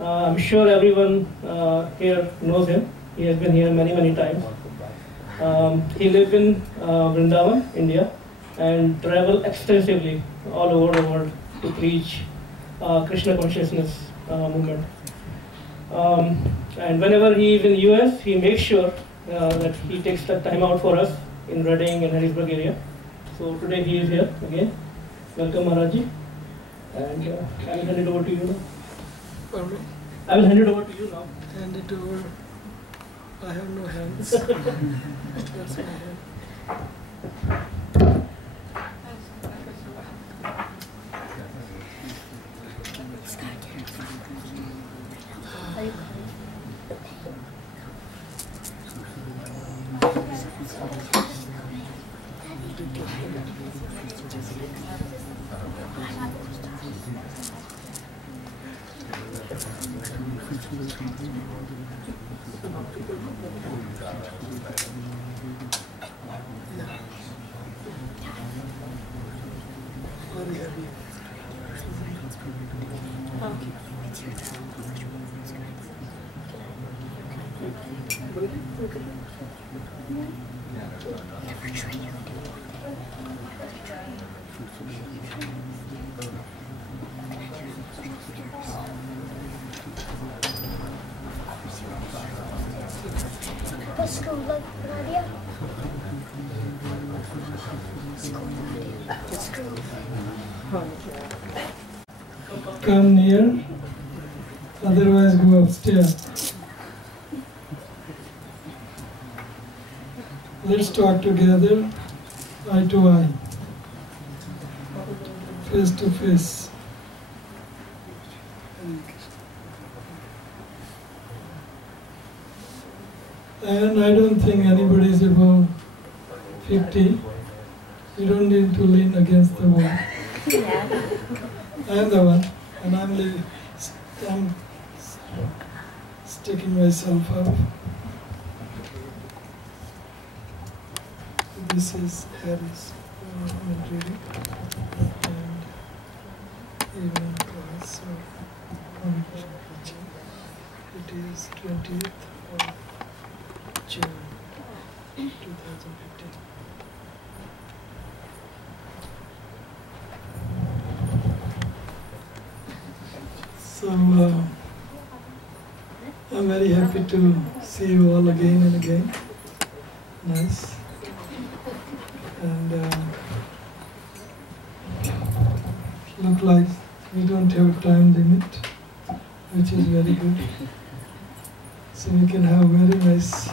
I'm sure everyone here knows him. He has been here many, many times. He lives in Vrindavan, India, and travel extensively all over the world to preach Krishna consciousness movement. And whenever he is in US, he makes sure that he takes the time out for us in Reading and Harrisburg area. So today he is here again. Welcome, Maharaj. And I will hand it over to you now. Pardon me? I will hand it over to you now. Hand it over. I have no hands. That's my hand. Very heavy. Come near, otherwise go upstairs. Let's talk together, eye to eye, face to face. And I don't think anybody is above 50. You don't need to lean against the wall. I am the one, and I'm sticking myself up. This is Harry's reading and evening class or conversation preaching. It is 20th of June 2015. So I'm very happy to see you all again and again. Nice. And look like we don't have a time limit, which is very good. So we can have very nice,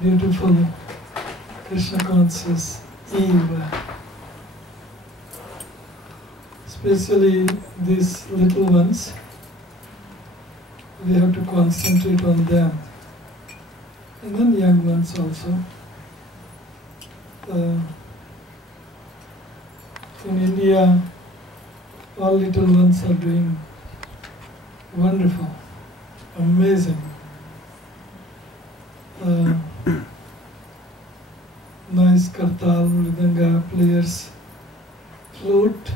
beautiful Krishna conscious Eve. Especially these little ones, we have to concentrate on them. And then young ones also. In India, all little ones are doing wonderful, amazing. Nice kartal, mridanga players, flute,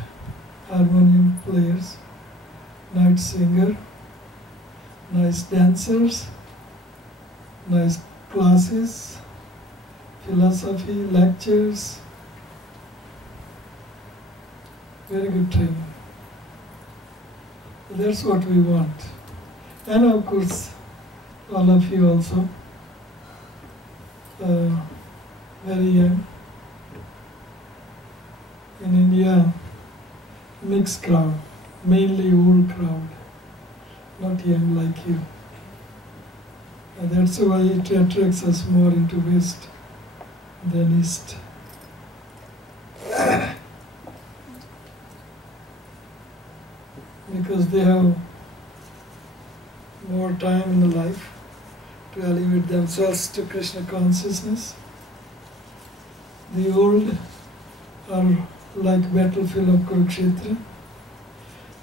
harmonium players, night singer, nice dancers, nice classes, philosophy, lectures, very good training. That's what we want. And of course, all of you also, very young. In India, mixed crowd, mainly old crowd, not young like you. And that's why it attracts us more into West than East. Because they have more time in life to elevate themselves to Krishna consciousness. The old are like battlefield of Kurukshetra.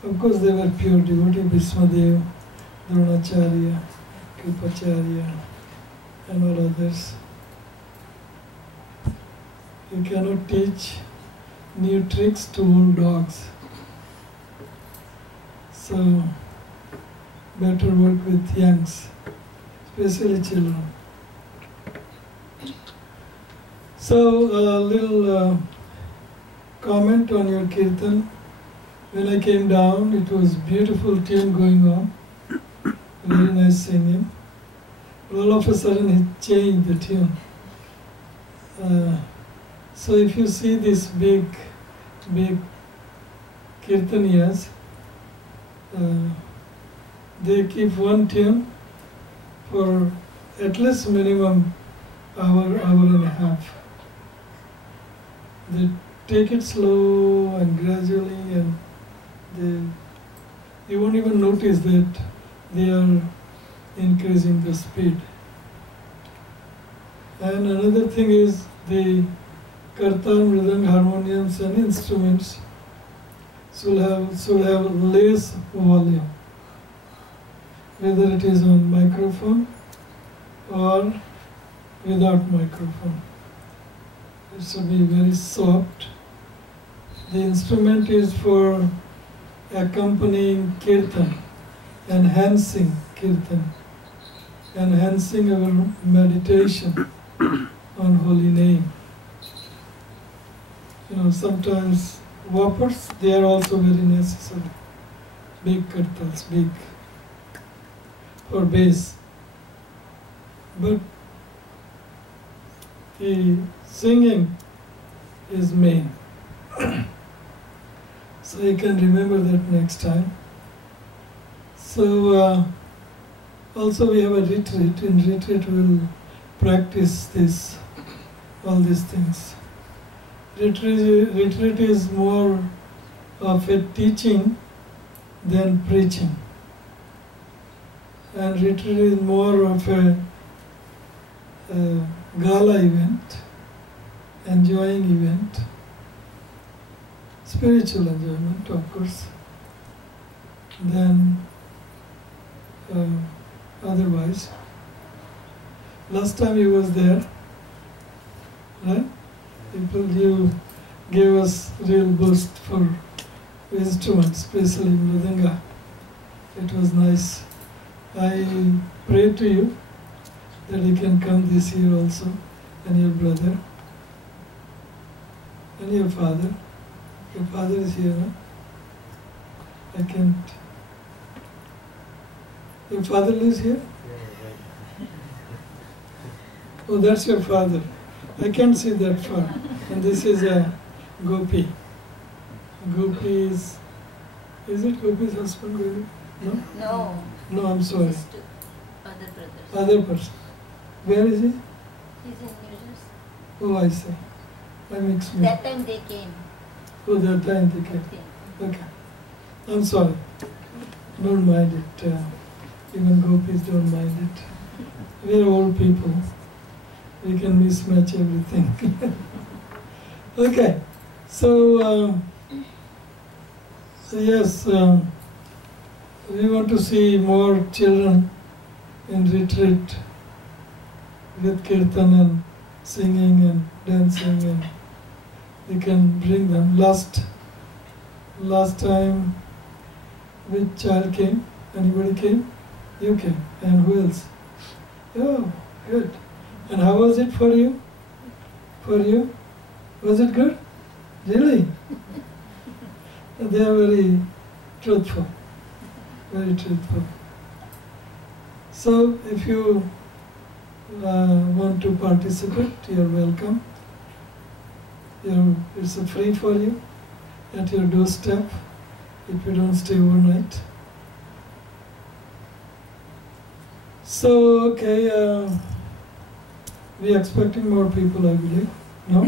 Of course they were pure devotee, Bhismadev, Dronacharya, Kripacharya, and all others. You cannot teach new tricks to old dogs. So better work with youngs, especially children. So a little comment on your kirtan. When I came down, it was beautiful tune going on, very nice singing. All of a sudden it changed the tune. So if you see these big kirtaniyas, they keep one tune for at least minimum hour and a half. They take it slow and gradually, and you won't even notice that they are increasing the speed. And another thing is the kartal, mridang, harmoniums and instruments should have less volume, whether it is on microphone or without microphone. It should be very soft. The instrument is for accompanying kirtan, enhancing kirtan, enhancing our meditation on holy name. Sometimes whoppers, they are also very necessary. Big kartals, big for bass. But the singing is main. So you can remember that next time. So also we have a retreat. In retreat we'll practice all these things. Retreat is more of a teaching than preaching. And retreat is more of a gala event, enjoying event, spiritual enjoyment, of course, than otherwise. Last time you was there, right? You gave us real boost for instruments, especially mridanga. It was nice. I pray to you that you can come this year also, and your brother, and your father. Your father is here, no? I can't. Your father lives here? Oh, that's your father. I can't see that far. And this is a Gopi. Gopi is it Gopi's husband, really? No? No. No, I'm sorry. Just other brothers. Other person. Where is he? He's in New Jersey. Oh, I see. I mixed me. That time they came. Oh, that time they came. Okay. I'm sorry. Don't mind it. Even Gopis don't mind it. We're old people. We can mismatch everything. Okay. So, yes, we want to see more children in retreat with kirtan and singing and dancing, and we can bring them. Last time, which child came? Anybody came? You came. And who else? Oh, good. And how was it for you? For you? Was it good? Really? They are very truthful. Very truthful. So, if you want to participate, you're welcome. It's free for you at your doorstep if you don't stay overnight. So, okay, we are expecting more people, I believe. No?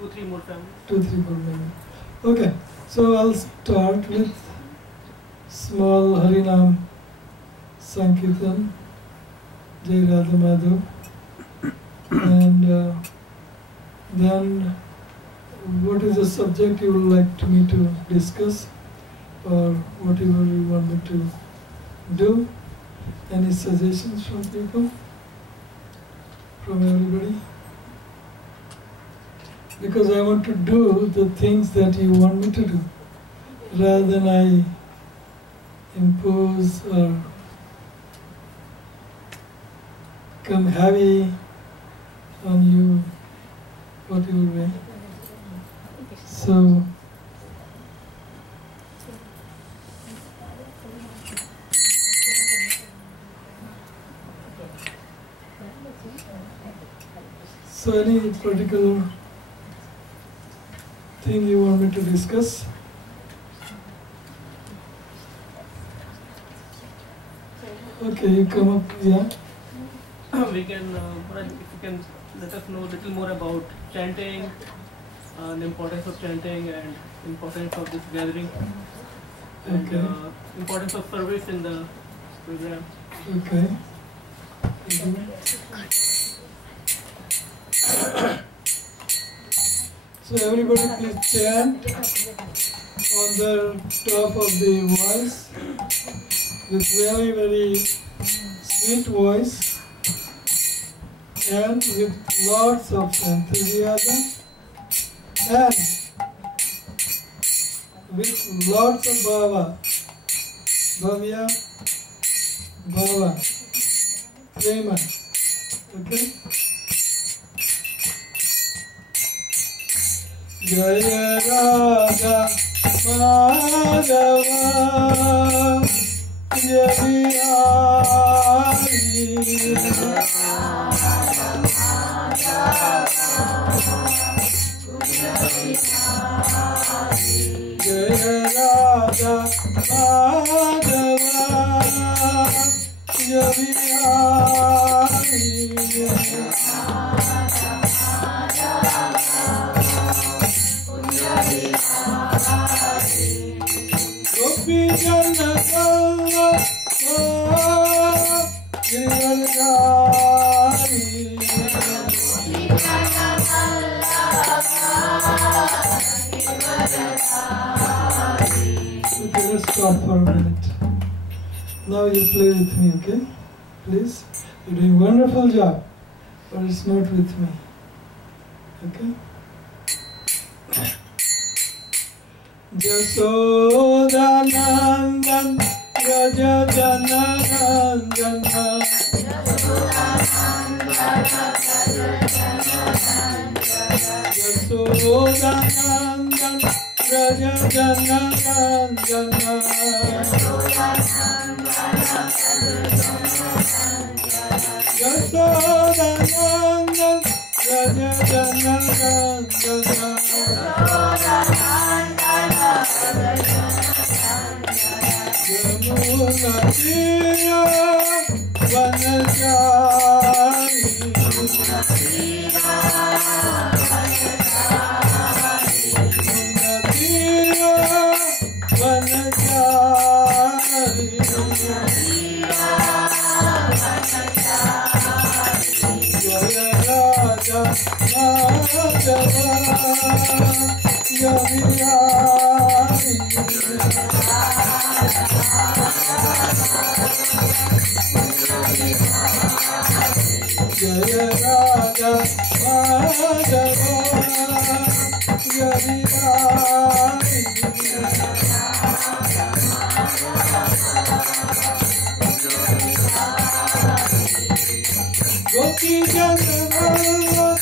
2-3 more families. 2-3 more families. Okay, so I'll start with small Harinam Sankirtan, Jai Radha Madhav, and then what is the subject you would like me to discuss, or whatever you want me to do? Any suggestions from people? From everybody? Because I want to do the things that you want me to do, rather than I impose or become heavy on you, whatever way. So, any particular thing you want me to discuss? Okay, you come up, yeah. We can, Maharaj, if you can let us know a little more about chanting, the importance of chanting and importance of this gathering, and Okay. importance of service in the program. Okay. So everybody please chant on the top of the voice with very, very sweet voice and with lots of enthusiasm and with lots of bhava, bhavya, bhava, prema. Okay? Jaya Radha Madhava Jaya Bihari Jaya Radha Madhava Jaya Bihari Gopi Jana Kalla Girirgari Okay, let's stop for a minute. Now you play with me, okay? Please. You're doing a wonderful job, but it's not with me. Okay? Jasodanandan Rajajananandana Jasodanandan Rajajananandana Jasodanandan Yamuna Tira Vanachari Yamuna Tira Vanachari Jaya Raja Madhava Yavihari Jaya Raja Madhava Yavihari Gopi Jana Valla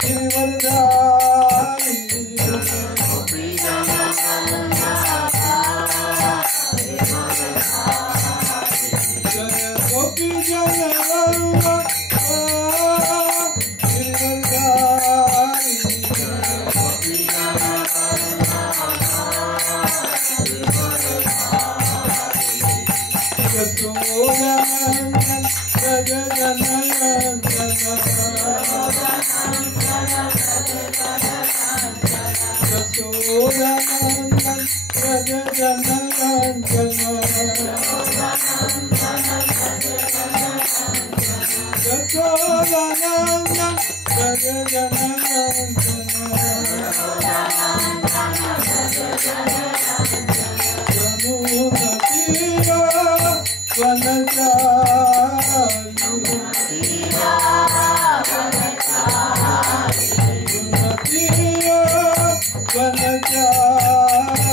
Girivardhari Gopi Jana Valla Jaya Gopi Jana Valla Girivardhari Gopi Jana Yasodanandan Rajajananandana Yasodanandan Rajajananandana Yasodanandan Rajajananandana Yamuna Tira Vanachari Yamuna Tira Vanachari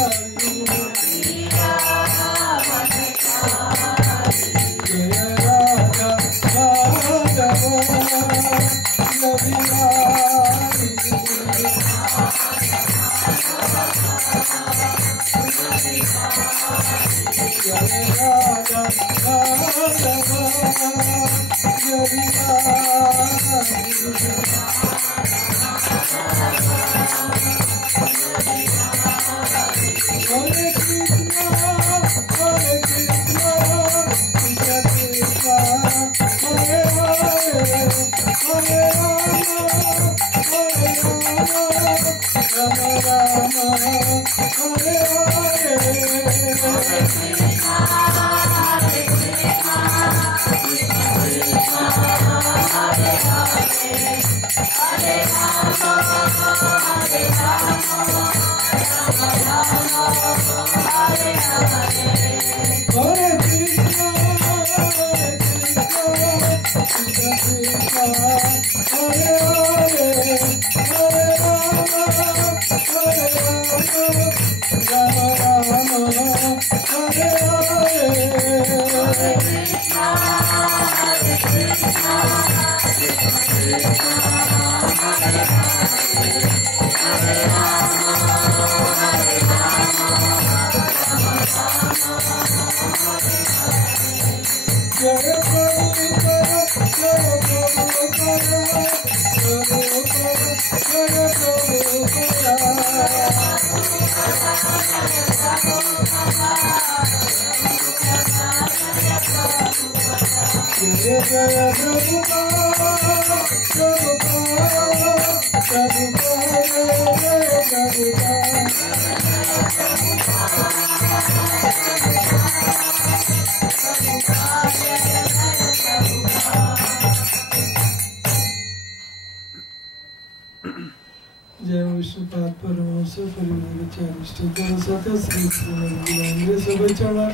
जय विष्णुपाद परमहंस परिवाराचार्य सत्य श्री श्रीमद् सबै चढ़ा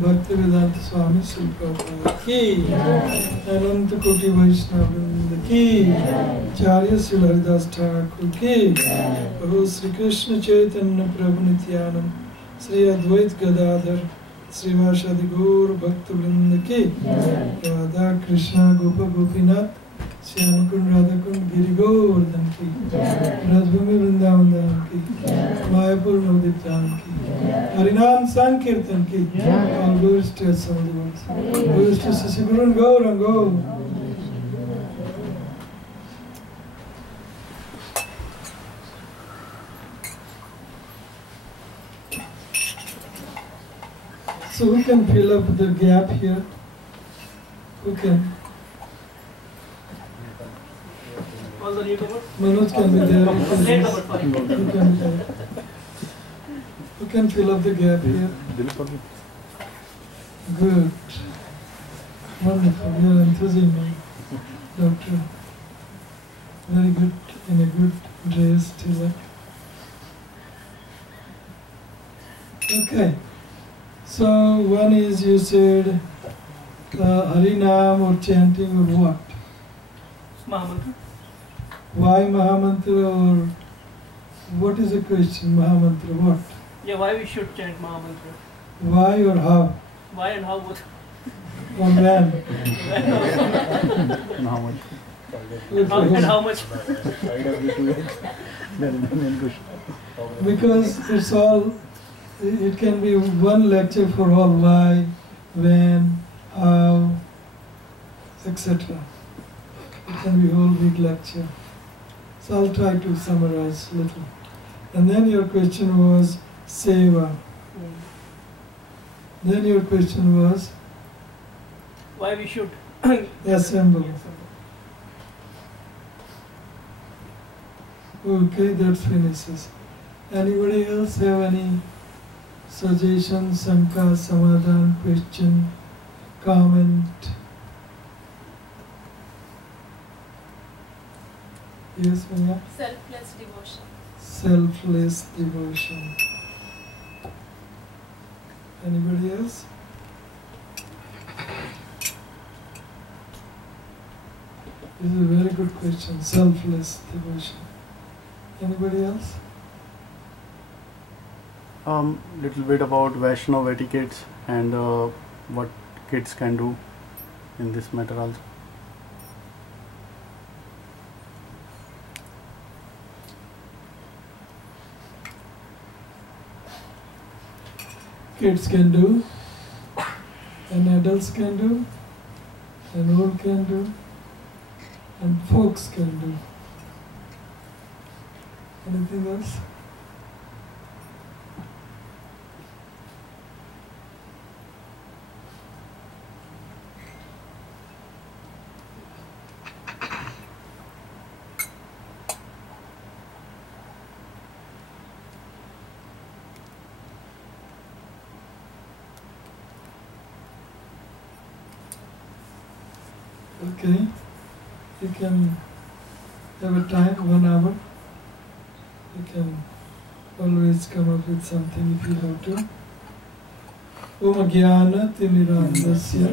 भक्ति वेदांत स्वामी श्री प्रभुपाद की अनंत कोटि वैष्णव वृंद की आचार्य श्री हरिदास ठाकुर की प्रभु श्री कृष्ण चैतन्य प्रभु नित्यानंद श्री अद्वैत गदाधर श्रीवासादि गौर भक्त वृंद की राधा कृष्ण गोप गोपीनाथ श्याम कुंड राधा कुंड गिरि गोवर्धन की रजभूमि वृंदावन धाम की मायापुर नवदीप धाम की हरिनाम संकीर्तन की और गोष्ठी समुद्र गोष्ठी शशि गुरु Gauranga So who can fill up the gap here? Who can? Manoj can be there. Who can be there? Who can fill up the gap here? Good. Wonderful. You are enthusiastic, Doctor. Very good. In a good dress, Tilak. Okay. So one is you said Harinam or chanting or what? Mahamantra. Why Mahamantra or what is the question? Mahamantra what? Yeah, why we should chant Mahamantra? Why or how? Why and how both? Or when? And how much? Because it's all, it can be one lecture for all why, when, how, etc. It can be a whole big lecture. So I'll try to summarize a little. And then your question was seva. Then your question was Why we should assemble. Okay, that finishes. Anybody else have any suggestion, sanka, samadhan, question, comment? Yes, Maya? Selfless devotion. Selfless devotion. Anybody else? This is a very good question. Selfless devotion. Anybody else? Little bit about Vaishnava etiquettes and what kids can do in this matter also. Kids can do. and adults can do, and old can do, and folks can do. Anything else? Okay, you can have a time, 1 hour. You can always come up with something if you have to. Om Jnana Timirandasya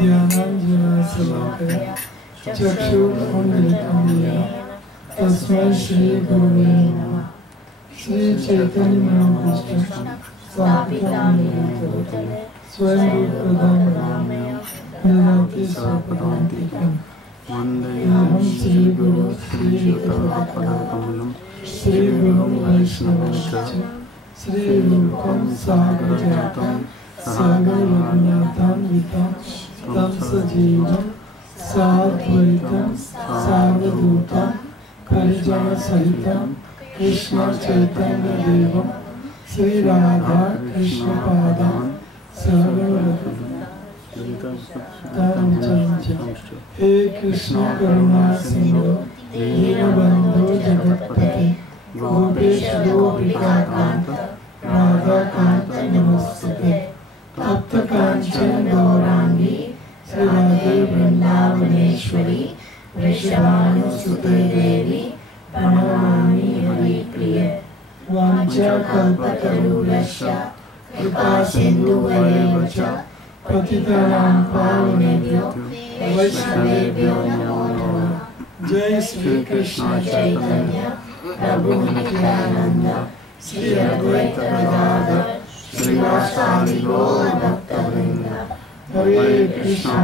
Jnananjana Salakaya Chakshur Unmilitam Yena Tasmai Shri Gurave Namah Shri Chaitanya Mahaprabhu Sthapitam Yena Bhutale Swayam Rupradam Nirati Swapadantikam Vandeyam Shri Guru Shri Yutamapadakamam Shri Guru Vaishnavascha Shri Rupam Sagrajatam Sagar Raghunatham Vitam Tam Sajivam Sadvaitam Sarvadutam Parijana Sahitam Krishna Chaitanya Devam Shri Radha Krishna Padam Sagar Raghunatham He Krishna Karuna Sindhu Dinabandhu Jagatpate Gopesh Gopika Kanta Radha Kanta Namastate Tapta Kanchan Gaurangi Sri Radhe Vrindavaneshwari Vrishabhanu Sute Devi Pranamami Hari Priya Vancha Kalpatarubhyasya Kripa Sindhu Varevacha Patitanam Pavanebhyo Vaishnavebhyo Namo Namah Jai Sri Krishna Chaitanya Prabhu Nityananda Sri Advaita Gadadhar Srivasadi Gaura Bhakta Vrinda Hare Krishna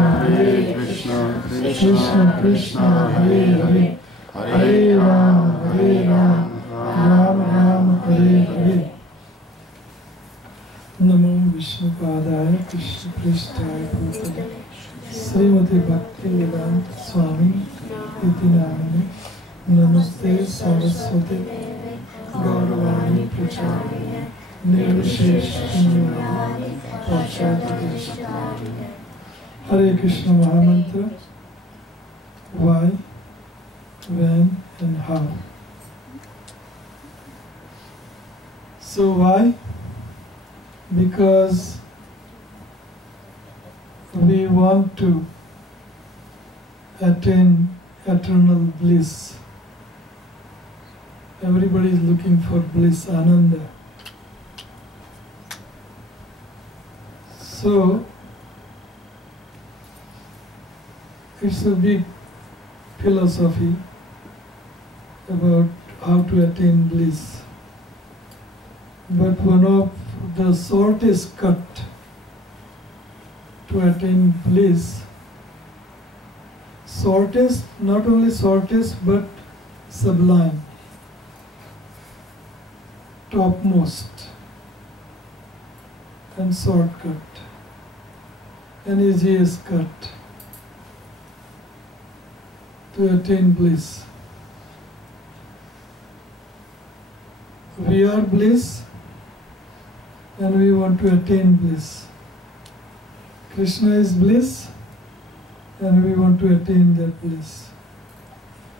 Krishna Krishna Hare Hare Hare Ram Ram Ram Hare Hare Namo Vishnu Padaya Krishna Prishthaya Bhutale Srimati Bhakti Vedanta Swami Iti Namane Namaste Saraswati Gauravani Pracharya Nirvishesh Shunyavadi Pachyati. Hare Krishna Mahamantra. Why, when and how. So why? Because we want to attain eternal bliss. Everybody is looking for bliss, Ananda. So, it's a big philosophy about how to attain bliss. But one of the shortest cut to attain bliss, shortest, not only shortest but sublime, topmost and shortcut, and easiest cut to attain bliss. We are bliss and we want to attain bliss. Krishna is bliss and we want to attain that bliss.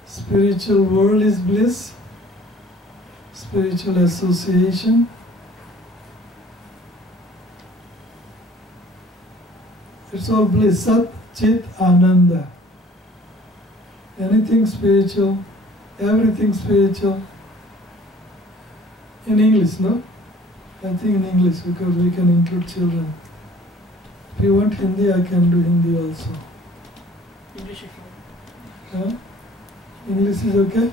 Spiritual world is bliss, spiritual association. It's all bliss, Sat, Chit, Ananda. Anything spiritual, everything spiritual. In English, no? I think in English because we can include children. If you want Hindi, I can do Hindi also. English if you Huh? English is okay?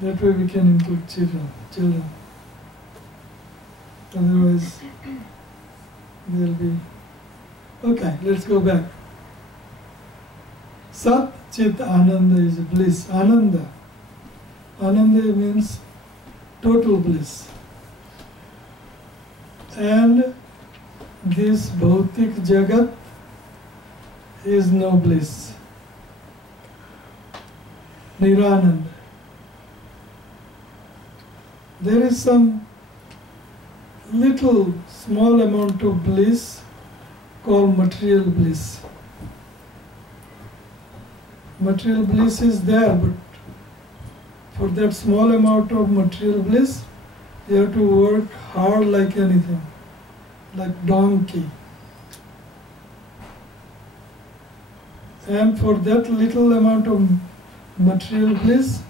That way we can include children. Otherwise, they'll be... Okay, let's go back. Sat Chit Ananda is bliss. Ananda. Ananda means total bliss. And this bhautik jagat is no bliss. Niranand. There is some little small amount of bliss called material bliss. Material bliss is there, but for that small amount of material bliss, you have to work hard like anything, like donkey. And for that little amount of material bliss,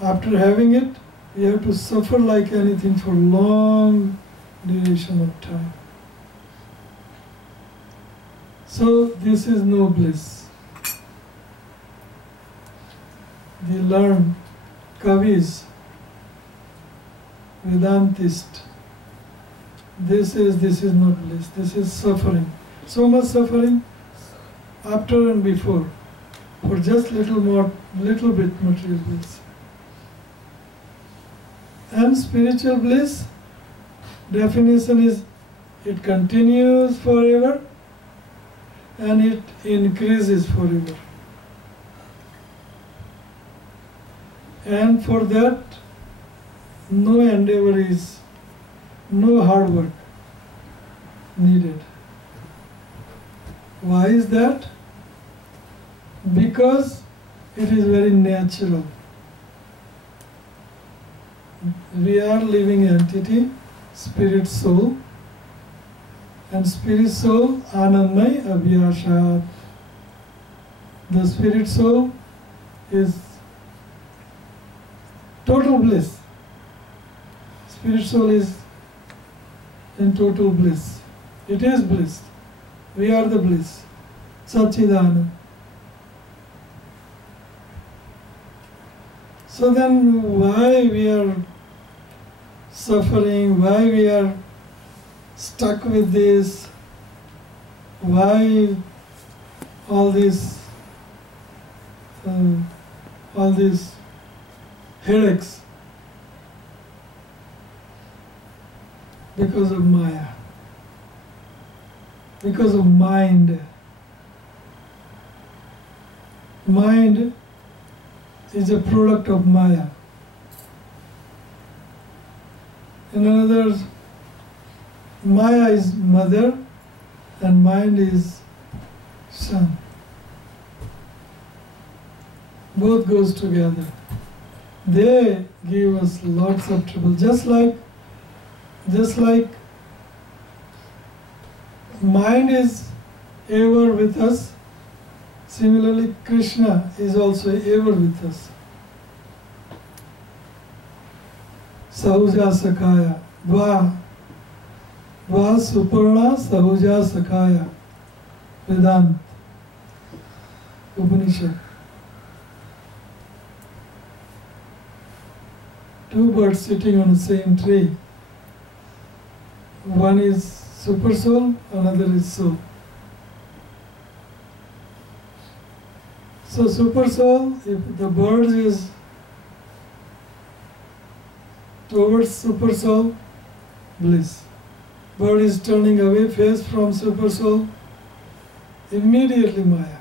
after having it, you have to suffer like anything for long duration of time. So this is no bliss. The learned Kavis, Vedantist, this is not bliss, this is suffering. So much suffering after and before, for just little bit material bliss. And spiritual bliss, definition is it continues forever and it increases forever. And for that, no endeavor is, no hard work needed. Why is that? Because it is very natural. We are living entity, spirit soul, and spirit soul anandmay abhyashat. The spirit soul is total bliss. Spirit soul is in total bliss. It is bliss. We are the bliss. Satchidanand. So then why we are suffering, why we are stuck with this, why all these headaches? Because of Maya, because of mind. Mind is a product of Maya. In other words, Maya is mother and mind is son. Both goes together. They give us lots of trouble. Just like mind is ever with us, similarly Krishna is also ever with us. Sahuja Sakaya, Dva Suparna Sahuja Sakaya, Vedant, Upanishad. Two birds sitting on the same tree. One is super soul, another is soul. So super soul, if the bird is towards super soul, bliss. Bird is turning away face from super soul, immediately Maya.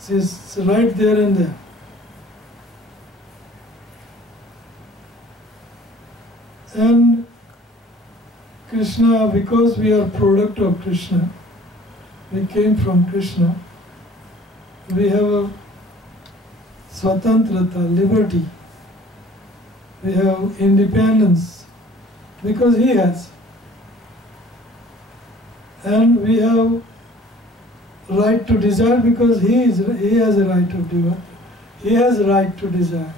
She is right there and there. And Krishna, because we are product of Krishna, we came from Krishna, we have a swatantrata, liberty, we have independence, because he has. And we have right to desire because he has a right of desire. He has a right to desire.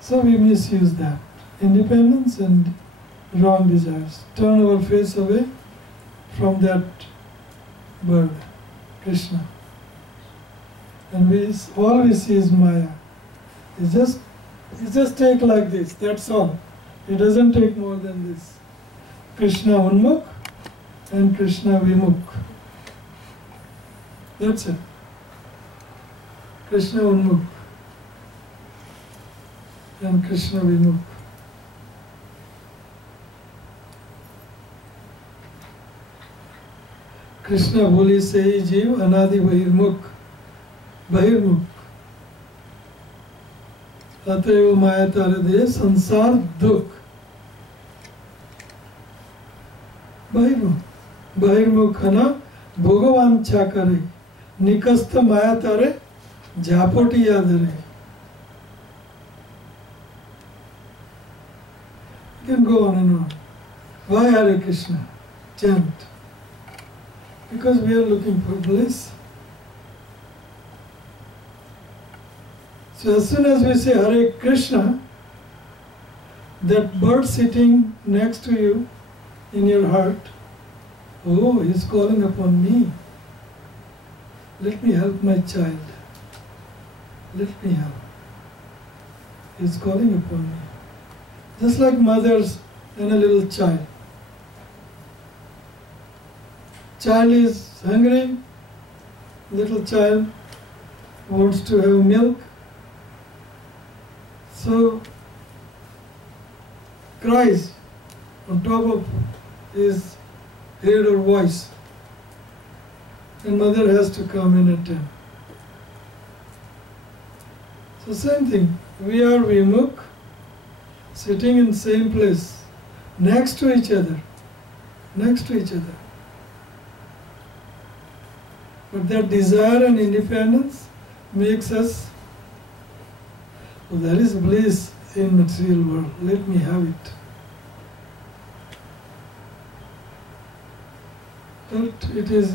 So we misuse that. Independence and wrong desires. Turn our face away from that bird, Krishna. And all we see is Maya. It's just take like this, that's all. It doesn't take more than this. Krishna Unmukh and Krishna Vimukh. That's it. Krishna Unmukh and Krishna Vimukh. Krishna बोली से ही जीव अनादि बहिर्मुख बहिर्मुख अतएव माया तारे दे संसार दुख बहिर्मुख बहिर्मुख है ना भगवान छा करे निकस्त माया तारे झापोटी याद रहे. You can go on and on. Why Hare Krishna? Chant. Because we are looking for bliss. So as soon as we say Hare Krishna, that bird sitting next to you in your heart, oh, he is calling upon me. Let me help my child. Let me help. He is calling upon me. Just like mothers and a little child. Child is hungry, little child wants to have milk, so cries on top of his head or voice, and mother has to come and attend. So same thing, we are Vimukh, sitting in same place, next to each other, next to each other. But that desire and independence makes us, oh, there is bliss in material world, let me have it. But it is,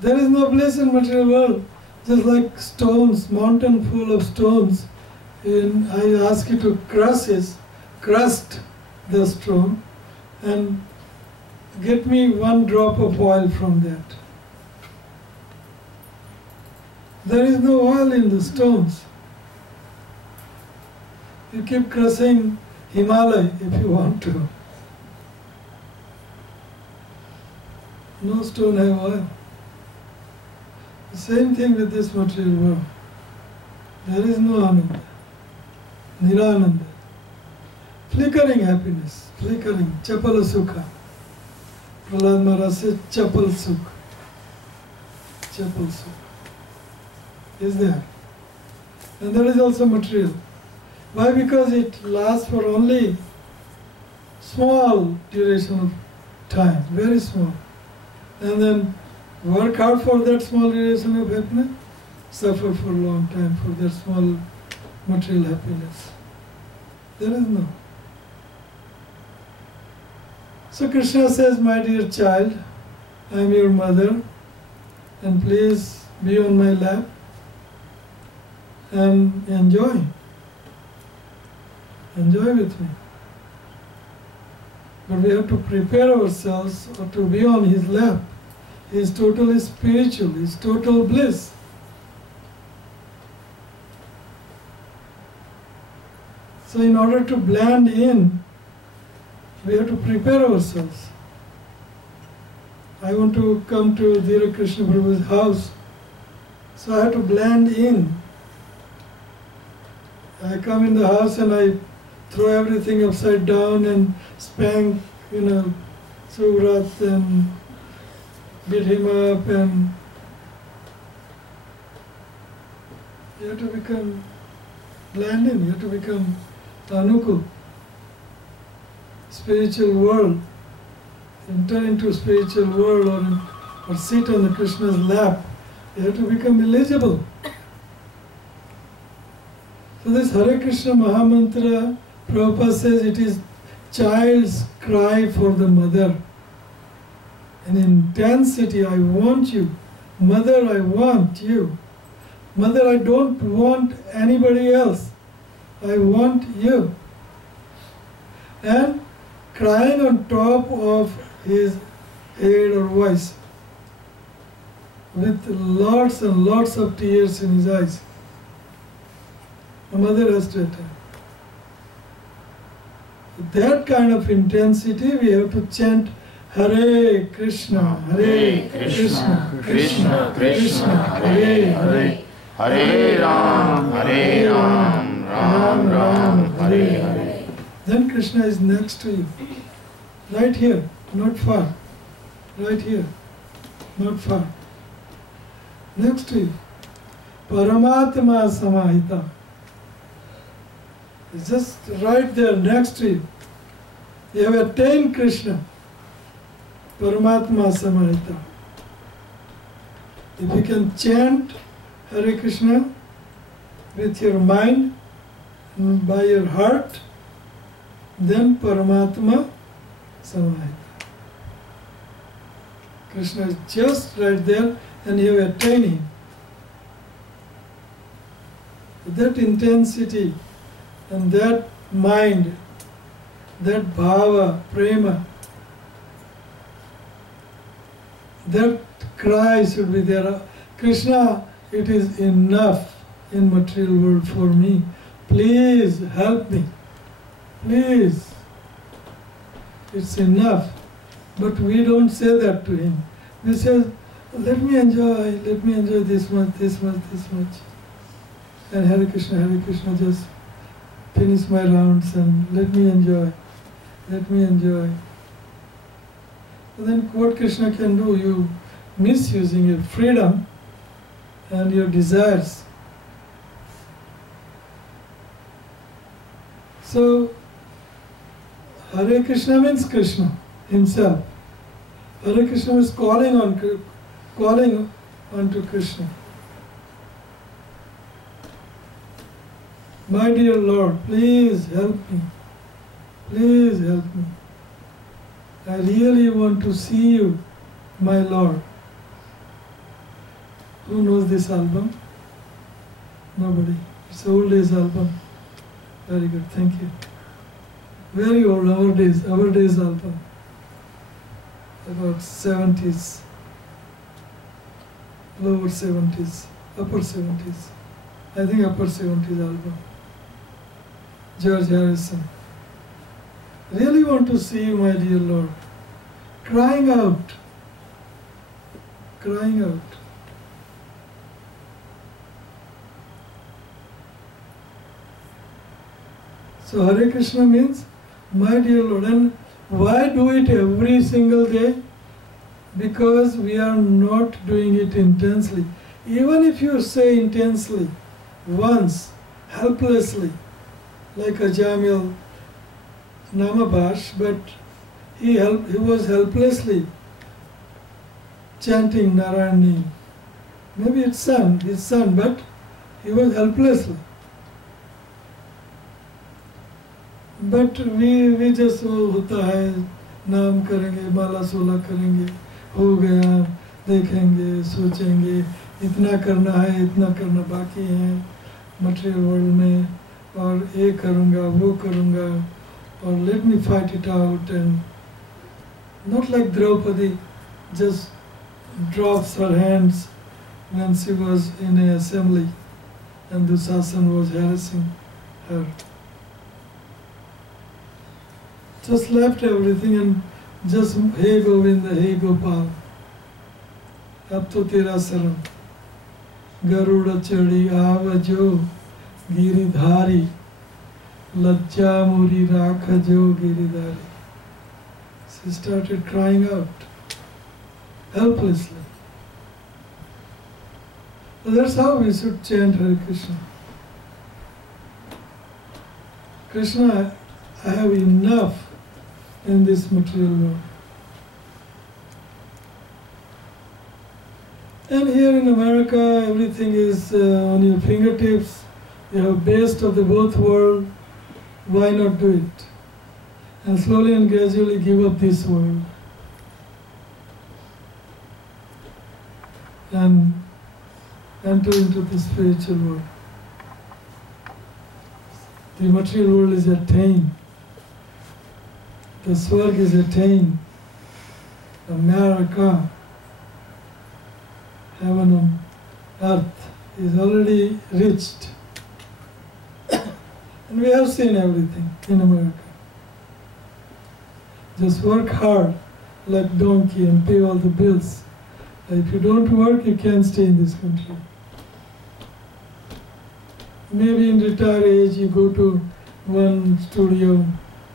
there is no bliss in material world, just like stones, mountain full of stones. And I ask you to crust the stone and get me one drop of oil from that. There is no oil in the stones. You keep crushing Himalaya if you want to. No stone have oil. The same thing with this material world. There is no ananda. Nirananda. Flickering happiness, flickering, chapala sukha. Prahlad Maharaj said, chapal sukha. Chapal sukha is there. And that is also material. Why? Because it lasts for only small duration of time, very small. And then work hard for that small duration of happiness, suffer for a long time for that small material happiness. There is no. So Krishna says, my dear child, I am your mother, and please be on my lap and enjoy. Enjoy with me. But we have to prepare ourselves to be on his lap. He is totally spiritual, he is total bliss. So in order to blend in, we have to prepare ourselves. I want to come to Dhira Krishna Prabhu's house, so I have to blend in. I come in the house and I throw everything upside down and spank, Surat and beat him up, and you have to become blend in, you have to become Anukul. Spiritual world, enter into spiritual world or sit on the Krishna's lap, you have to become eligible. So this Hare Krishna Mahamantra, Prabhupada says it is child's cry for the mother. An intensity, I want you. Mother, I want you. Mother, I don't want anybody else. I want you. And crying on top of his head or voice with lots and lots of tears in his eyes. The mother has to attend. With that kind of intensity, we have to chant Hare Krishna, Hare Krishna, Krishna Krishna, Hare Hare, Hare Ram, Ram Ram, Hare Hare. Then Krishna is next to you, right here, not far. right here, not far. Next to you, Paramatma Samahita. It's just right there next to you. You have attained Krishna. Paramatma Samahita. If you can chant Hare Krishna with your mind and by your heart, then Paramatma Samahita. Krishna is just right there and you have attained him. That intensity and that mind, that bhava, prema, that cry should be there. Krishna, it is enough in material world for me. Please help me. Please. It's enough. But we don't say that to him. We say, let me enjoy this much, this much, this much. And Hare Krishna, just finish my rounds and let me enjoy. Let me enjoy. And then what Krishna can do, you misusing your freedom and your desires. So, Hare Krishna means Krishna himself. Hare Krishna is calling onto Krishna. My dear Lord, please help me. Please help me. I really want to see you, my Lord. Who knows this album? Nobody. It's old days album. Very good, thank you. Very old, our days album. About 70s, lower 70s, upper 70s. I think upper 70s album. George Harrison. Really want to see you, my dear Lord. Crying out. Crying out. So Hare Krishna means, my dear Lord. And why do it every single day? Because we are not doing it intensely. Even if you say intensely, once, helplessly, like a Jamil Namabash, but he was helplessly chanting Narayan name. Maybe his son, but he was helplessly. But we just होता है, नाम करेंगे, माला सोला करेंगे, हो गया, देखेंगे, सोचेंगे, इतना करना है, इतना करना बाकी है मटेरियल वर्ल्ड में, और ये करूँगा, वो करूँगा, और let me fight it out. And not like Draupadi just drops her hands when she was in an assembly and Dushasan was harassing her. Just left everything and just, hey Govinda, hey Gopal, ab to tera saran, Garuda chadi avajo, giridhari, lajja muri rakhajo giridhari. She started crying out, helplessly. So that's how we should chant Hare Krishna. Krishna, I have enough in this material world. And here in America, everything is on your fingertips. You have best of the both world. Why not do it? And slowly and gradually give up this world. And enter into the spiritual world. The material world is attained. The Swarg is attained. America, heaven on earth, is already reached. And we have seen everything in America. Just work hard like donkey and pay all the bills. If you don't work, you can't stay in this country. Maybe in retired age you go to one studio,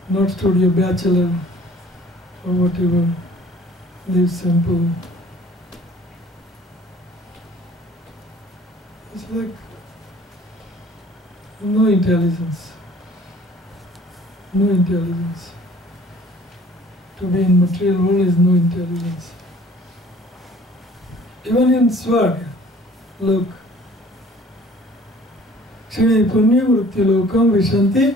not studio, bachelor or whatever, live simple. It's like no intelligence. No intelligence. To be in material world is no intelligence. Even in Swarga, look. Kshane punya mrityulokam vishanti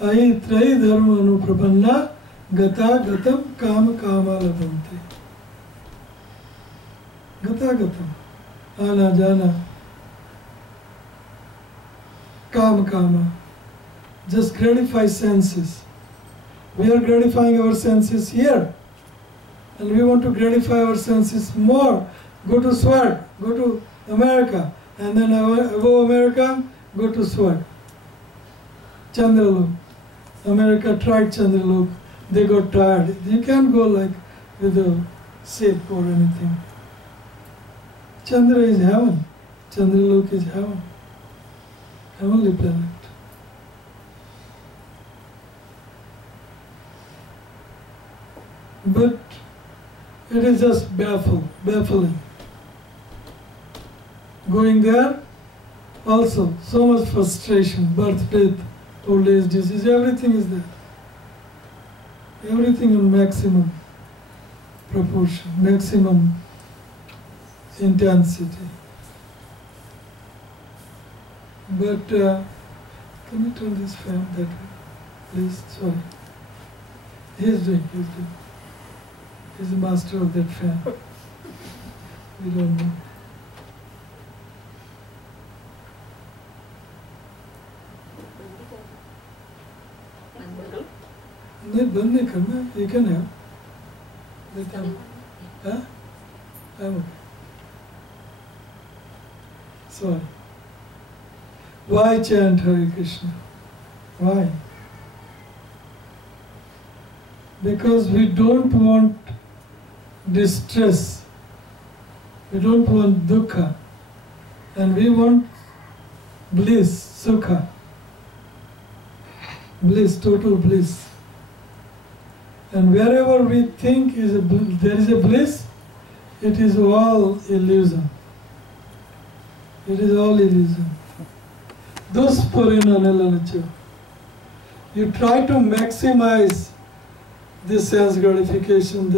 aitrai dharma anuprapanna gata gatam kama kama labhanti. Gata gatam. Ana jana. Kama kama. Just gratify senses. We are gratifying our senses here. And we want to gratify our senses more. Go to Swarg, go to America. And then above America, go to Swarg. Chandralok. America tried Chandralok. They got tired. You can't go like with a ship or anything. Chandra is heaven. Chandralok is heaven. Heavenly planet. But it is just baffling. Going there, also so much frustration, birth, death, old age, disease, everything is there. Everything in maximum proportion, maximum intensity. But can you turn this fan that way, please? Sorry. He's doing. He's the master of that fan. We don't know. नहीं बंद नहीं करना. You can have. Huh? I'm okay. Sorry. Why chant Hare Krishna? Why? Because we don't want distress, we don't want dukkha, and we want bliss, sukha, bliss, total bliss. And wherever we think there is a bliss, it is all illusion. It is all illusion. You try to maximize this sense gratification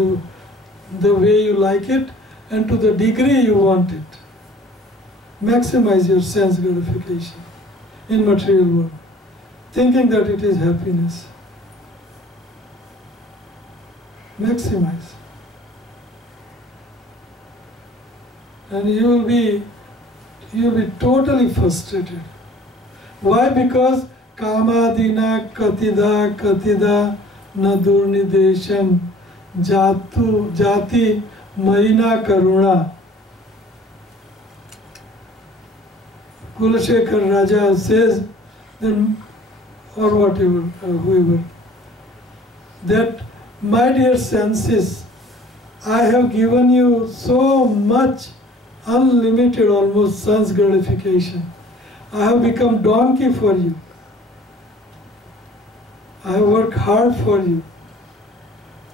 the way you like it and to the degree you want it. Maximize your sense gratification in material world, thinking that it is happiness. Maximize. And you will be totally frustrated. Why? Because kamadina katida nadurnideshan jati marina karuna. Kulashekar Raja says, then, or whatever, whoever, that my dear senses, I have given you so much unlimited almost sense gratification. I have become donkey for you. I work hard for you.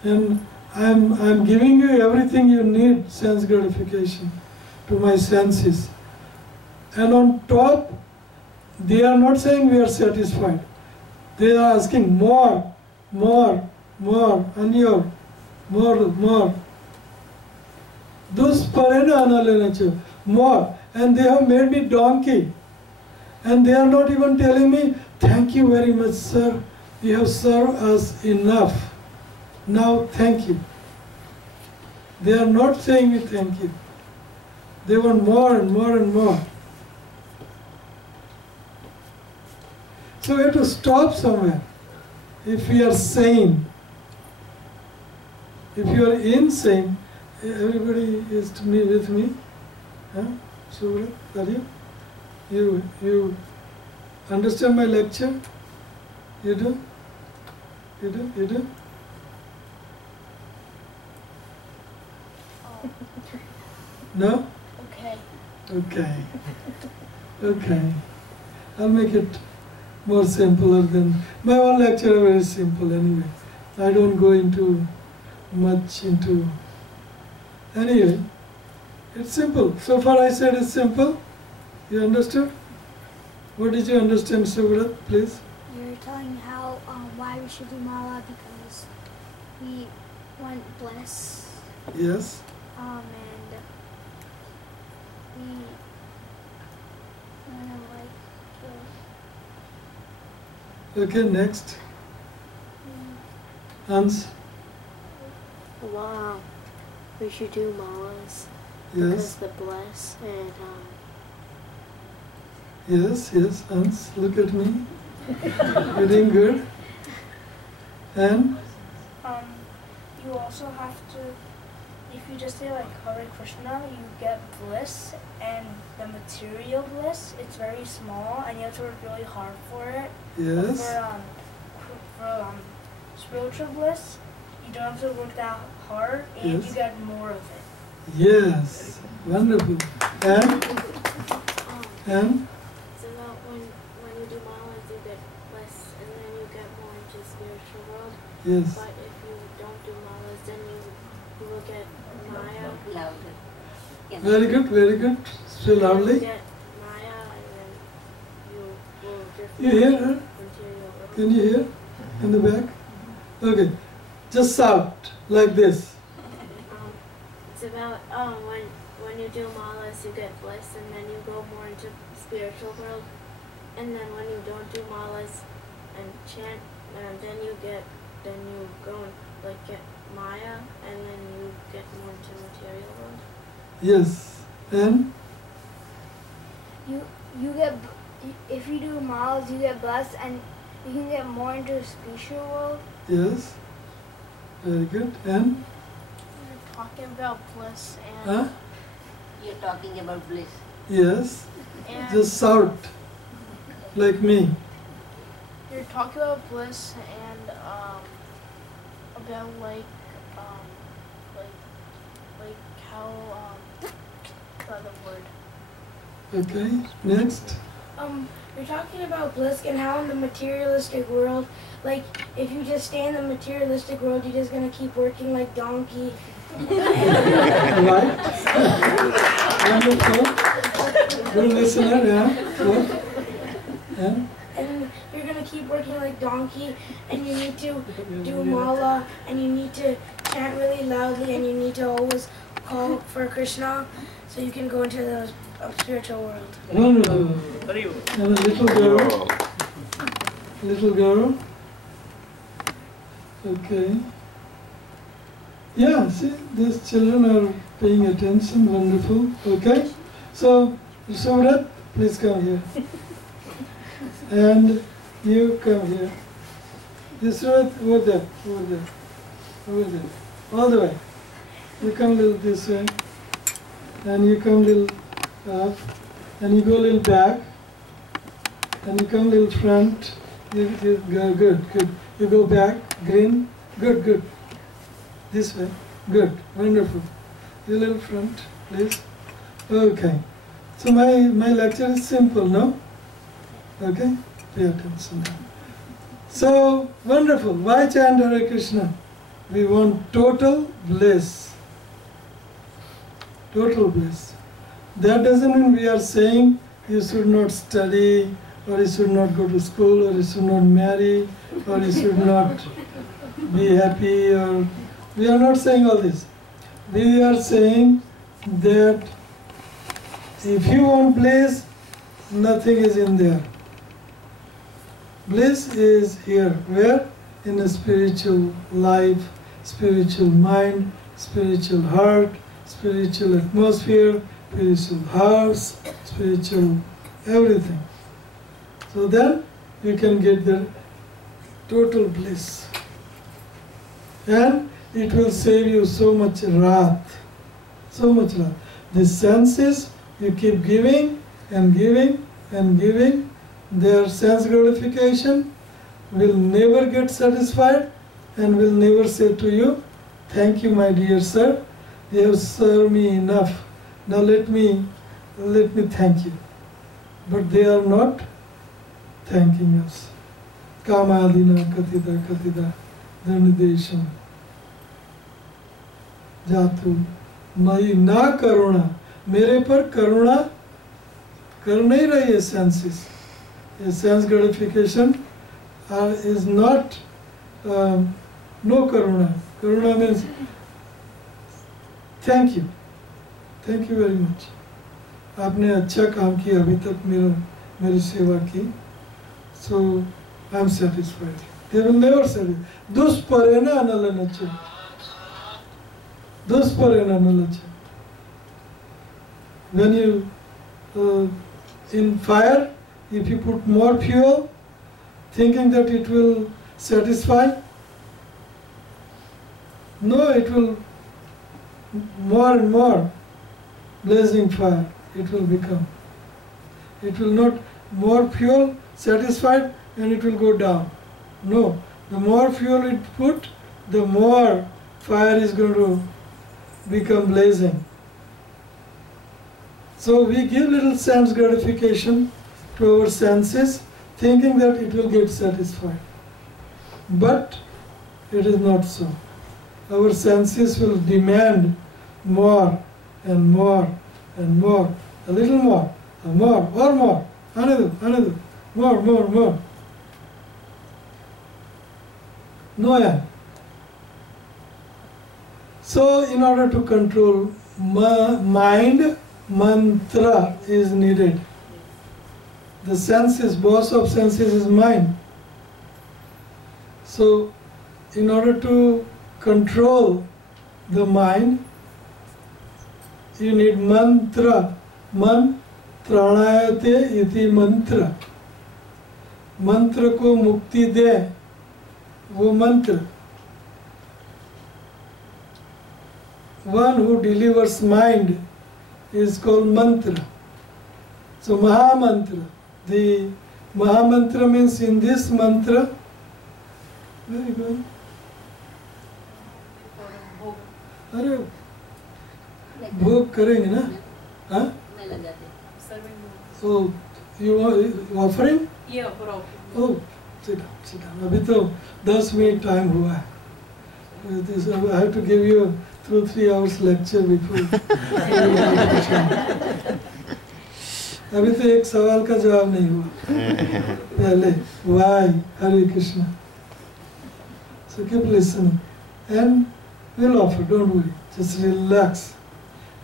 And I'm giving you everything you need, sense gratification, to my senses. And on top, they are not saying we are satisfied. They are asking more, and your more. Those parena analenacha, more. And they have made me donkey. And they are not even telling me, thank you very much, sir. You have served us enough. Now thank you. They are not saying me thank you. They want more and more and more. So we have to stop somewhere. If we are sane, if you are insane, everybody is with me. Huh? So, are you? You understand my lecture? You do? You do? You do? No? Okay. Okay. I'll make it more simpler than my own lecture. Very simple anyway. I don't go into much into Anyway, it's simple. So far I said it's simple. You understood? What did you understand, Subrat, please? You're telling how why we should do mala because we want bliss. Yes. And we want to Okay, next. Hans. Wow, we should do malas Yes. because the bless and Yes, yes, Hans, look at me. You're doing good. And? You also have to, if you just say like Hare Krishna, you get bliss, and the material bliss, it's very small, and you have to work really hard for it. Yes. For spiritual bliss, you don't have to work that hard, and Yes. you get more of it. Yes. Wonderful. And? so about when you do malas, you get bless, and then you get more into spiritual world. Yes. But if you don't do malas, then you will get maya. Louder. Very good, very good. Still You loudly. get maya, and then you will drift You hear her? material world. Can you hear? In the back? Okay. Just shout like this. It's about when you do malas, you get bliss, and then you go more into spiritual world. And then when you don't do malas and chant, then you go and get maya, and then you get more into material world. Yes. And? you get if you do malas, you get blessed, and you can get more into the spiritual world. Yes. Very good. And? You're talking about bliss and Huh? You're talking about bliss. Yes. Just shout like me. you're talking about bliss and about like how what's the word? Okay. Next. You're talking about bliss and how in the materialistic world, like if you just stay in the materialistic world, you're just gonna keep working like donkey. Right. Wonderful. Good listener, yeah. Good. Yeah. And you're gonna keep working like donkey, and you need to do mala, and you need to chant really loudly, and you need to always call for Krishna, so you can go into the spiritual world. Wonderful. And a little girl. Little girl. Okay. Yeah, see, these children are paying attention. Wonderful. Okay. So, Surat, please come here. And you come here. This Surat, over there, over there, over there. All the way. You come a little this way. And you come a little up. And you go a little back. And you come a little front. You go, good, good. You go back, green, good, good. This way, good, wonderful. You little front, please. Okay. So my lecture is simple, no? Okay? Pay attention. So, wonderful. Why chant Hare Krishna? We want total bliss. Total bliss. That doesn't mean we are saying you should not study, or you should not go to school, or you should not marry, or you should not be happy, or we are not saying all this. We are saying that if you want bliss, nothing is in there. Bliss is here. Where? In a spiritual life, spiritual mind, spiritual heart, spiritual atmosphere, spiritual house, spiritual everything. So then you can get the total bliss. And it will save you so much wrath. So much wrath. The senses, you keep giving and giving and giving. Their sense gratification will never get satisfied and will never say to you, thank you, my dear sir, you have served me enough. Now let me thank you. But they are not thanking us. Kamadina katida katida dhanidesham jatu मई ना करुणा, मेरे पर करुणा कर नहीं रही है senses. Sense gratification is not no karuna. Karuna means thank you very much. आपने अच्छा काम किया अभी तक मेरी सेवा की. So I am satisfied. They will never say it. Dusparena analanacha. Dusparena analanacha. When you in fire, if you put more fuel, thinking that it will satisfy, no, it will more and more blazing fire. It will become. It will not more fuel satisfied and it will go down. No, the more fuel it put, the more fire is going to become blazing. So we give little sense gratification to our senses, thinking that it will get satisfied. But it is not so. Our senses will demand more and more and more, a little more, or more, another, more. No end. So in order to control mind, mantra is needed. The senses, boss of senses is mind. So in order to control the mind, you need mantra. Man tranayate iti mantra. मंत्र को मुक्ति दे, वो मंत्र. One who delivers mind is called mantra. So Mahamantra. The Mahamantra means in this mantra, where are you going? अरे भोग करेंगे ना? हाँ? So you are offering? Yeah, for offering. Oh, sit down. अभी तो 10 मिनट टाइम हुआ है. I have to give you 2-3 hours lecture before. अभी तो एक सवाल का जवाब नहीं हुआ. पहले why Hare Krishna. So keep listening and we'll offer. Don't worry. Just relax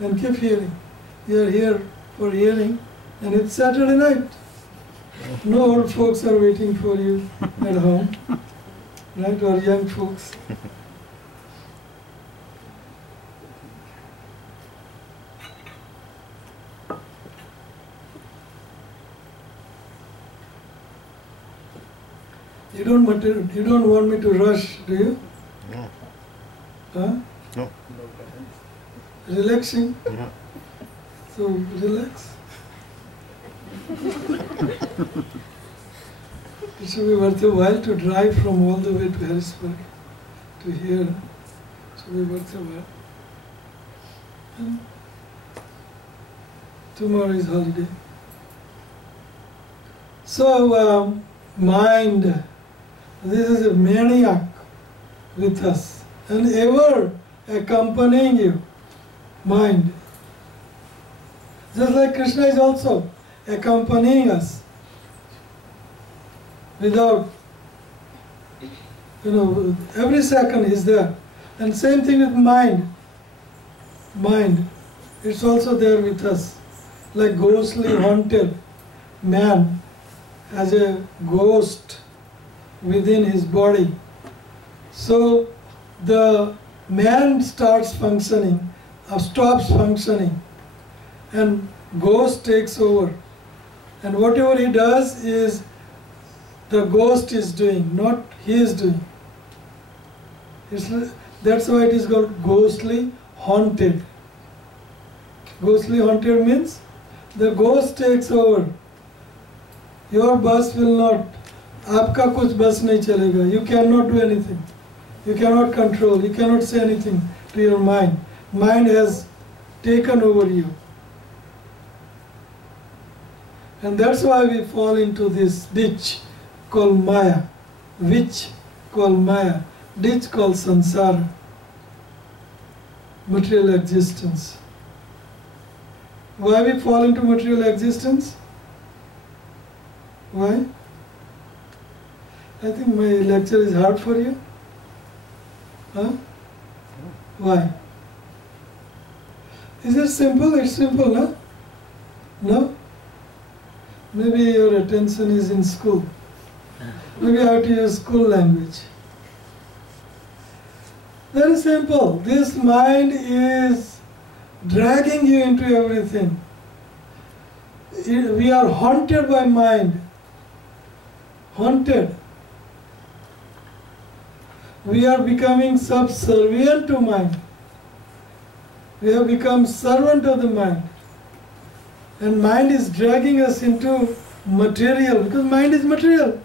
and keep hearing. You are here for hearing, and it's Saturday night. No old folks are waiting for you at home, right? Or young folks. You don't want me to rush, do you? No. Huh? No. Relaxing? No. So relax. It should be worth a while to drive from all the way to Harrisburg to here. It should be worth a while. And tomorrow is holiday. So mind, this is a maniac with us and ever accompanying you. Mind. Just like Krishna is also accompanying us without, every second is there. And same thing with mind. Mind, it's also there with us. Like ghostly haunted man has a ghost within his body. So the man starts functioning, stops functioning, and ghost takes over. And whatever he does is the ghost is doing, not he is doing. That's why it is called ghostly haunted. Ghostly haunted means the ghost takes over. Your bus will not, आपका कुछ बस नहीं चलेगा. You cannot do anything. You cannot control. You cannot say anything to your mind. Mind has taken over you. And that's why we fall into this ditch called Maya, witch called Maya, ditch called Sansara. material existence. Why we fall into material existence? Why? I think my lecture is hard for you. Huh? Why? Is it simple? It's simple, huh? No? Maybe your attention is in school. Maybe you have to use school language. Very simple. This mind is dragging you into everything. We are haunted by mind. Haunted. We are becoming subservient to mind. We have become servant of the mind. And mind is dragging us into material, because mind is material.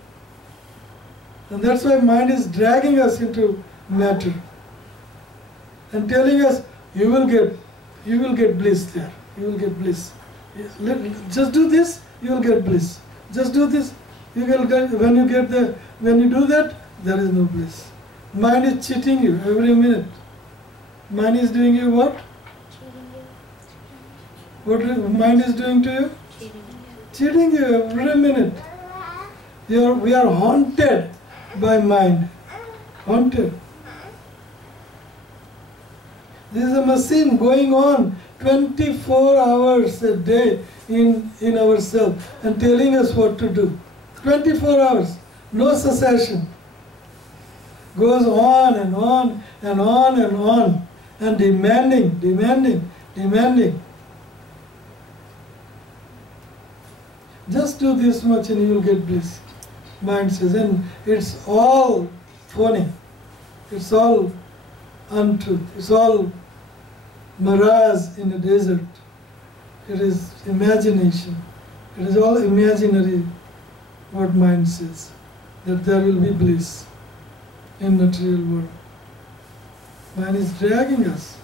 And that's why mind is dragging us into matter. And telling us, you will get bliss there. You will get bliss. Just do this, you will get bliss. Just do this, you will get. When you do that, there is no bliss. Mind is cheating you every minute. Mind is doing you what? What mind is doing to you? Cheating you every minute. We are haunted by mind. Haunted. This is a machine going on 24 hours a day in ourselves and telling us what to do. 24 hours, no cessation. Goes on and on and on and on and demanding. Just do this much and you will get bliss. Mind says, and it's all phony. It's all untruth. It's all mirage in the desert. It is imagination. It is all imaginary, what mind says, that there will be bliss in material world. Mind is dragging us.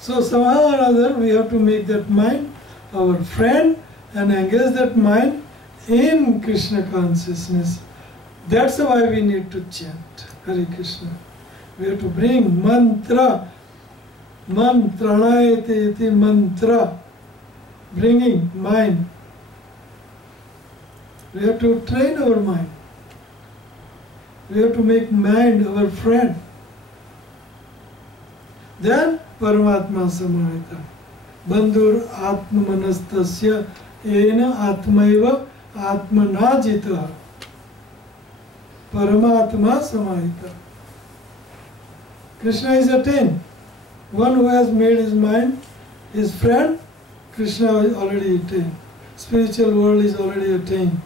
So somehow or other we have to make that mind our friend and engage that mind in Krishna consciousness. That's why we need to chant Hare Krishna. We have to bring mantra, mantranayate iti mantra, bringing mind. We have to train our mind. We have to make mind our friend. Then Paramatma Samahita. Bandhur Atmamanastasya Ena Atmaiva Atmanajita. Paramatma Samahita. Krishna is attained. One who has made his mind his friend, Krishna is already attained. Spiritual world is already attained.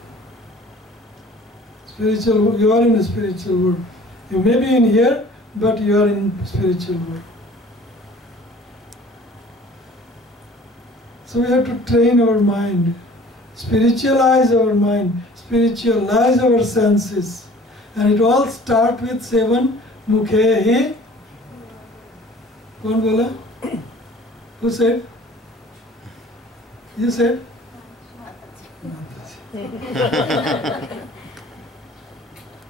You are in the spiritual world. You may be in here, but you are in spiritual world. So we have to train our mind, spiritualize our mind, spiritualize our senses. And it all starts with 7 mukhe hi. Kaun bola? Who said? You said?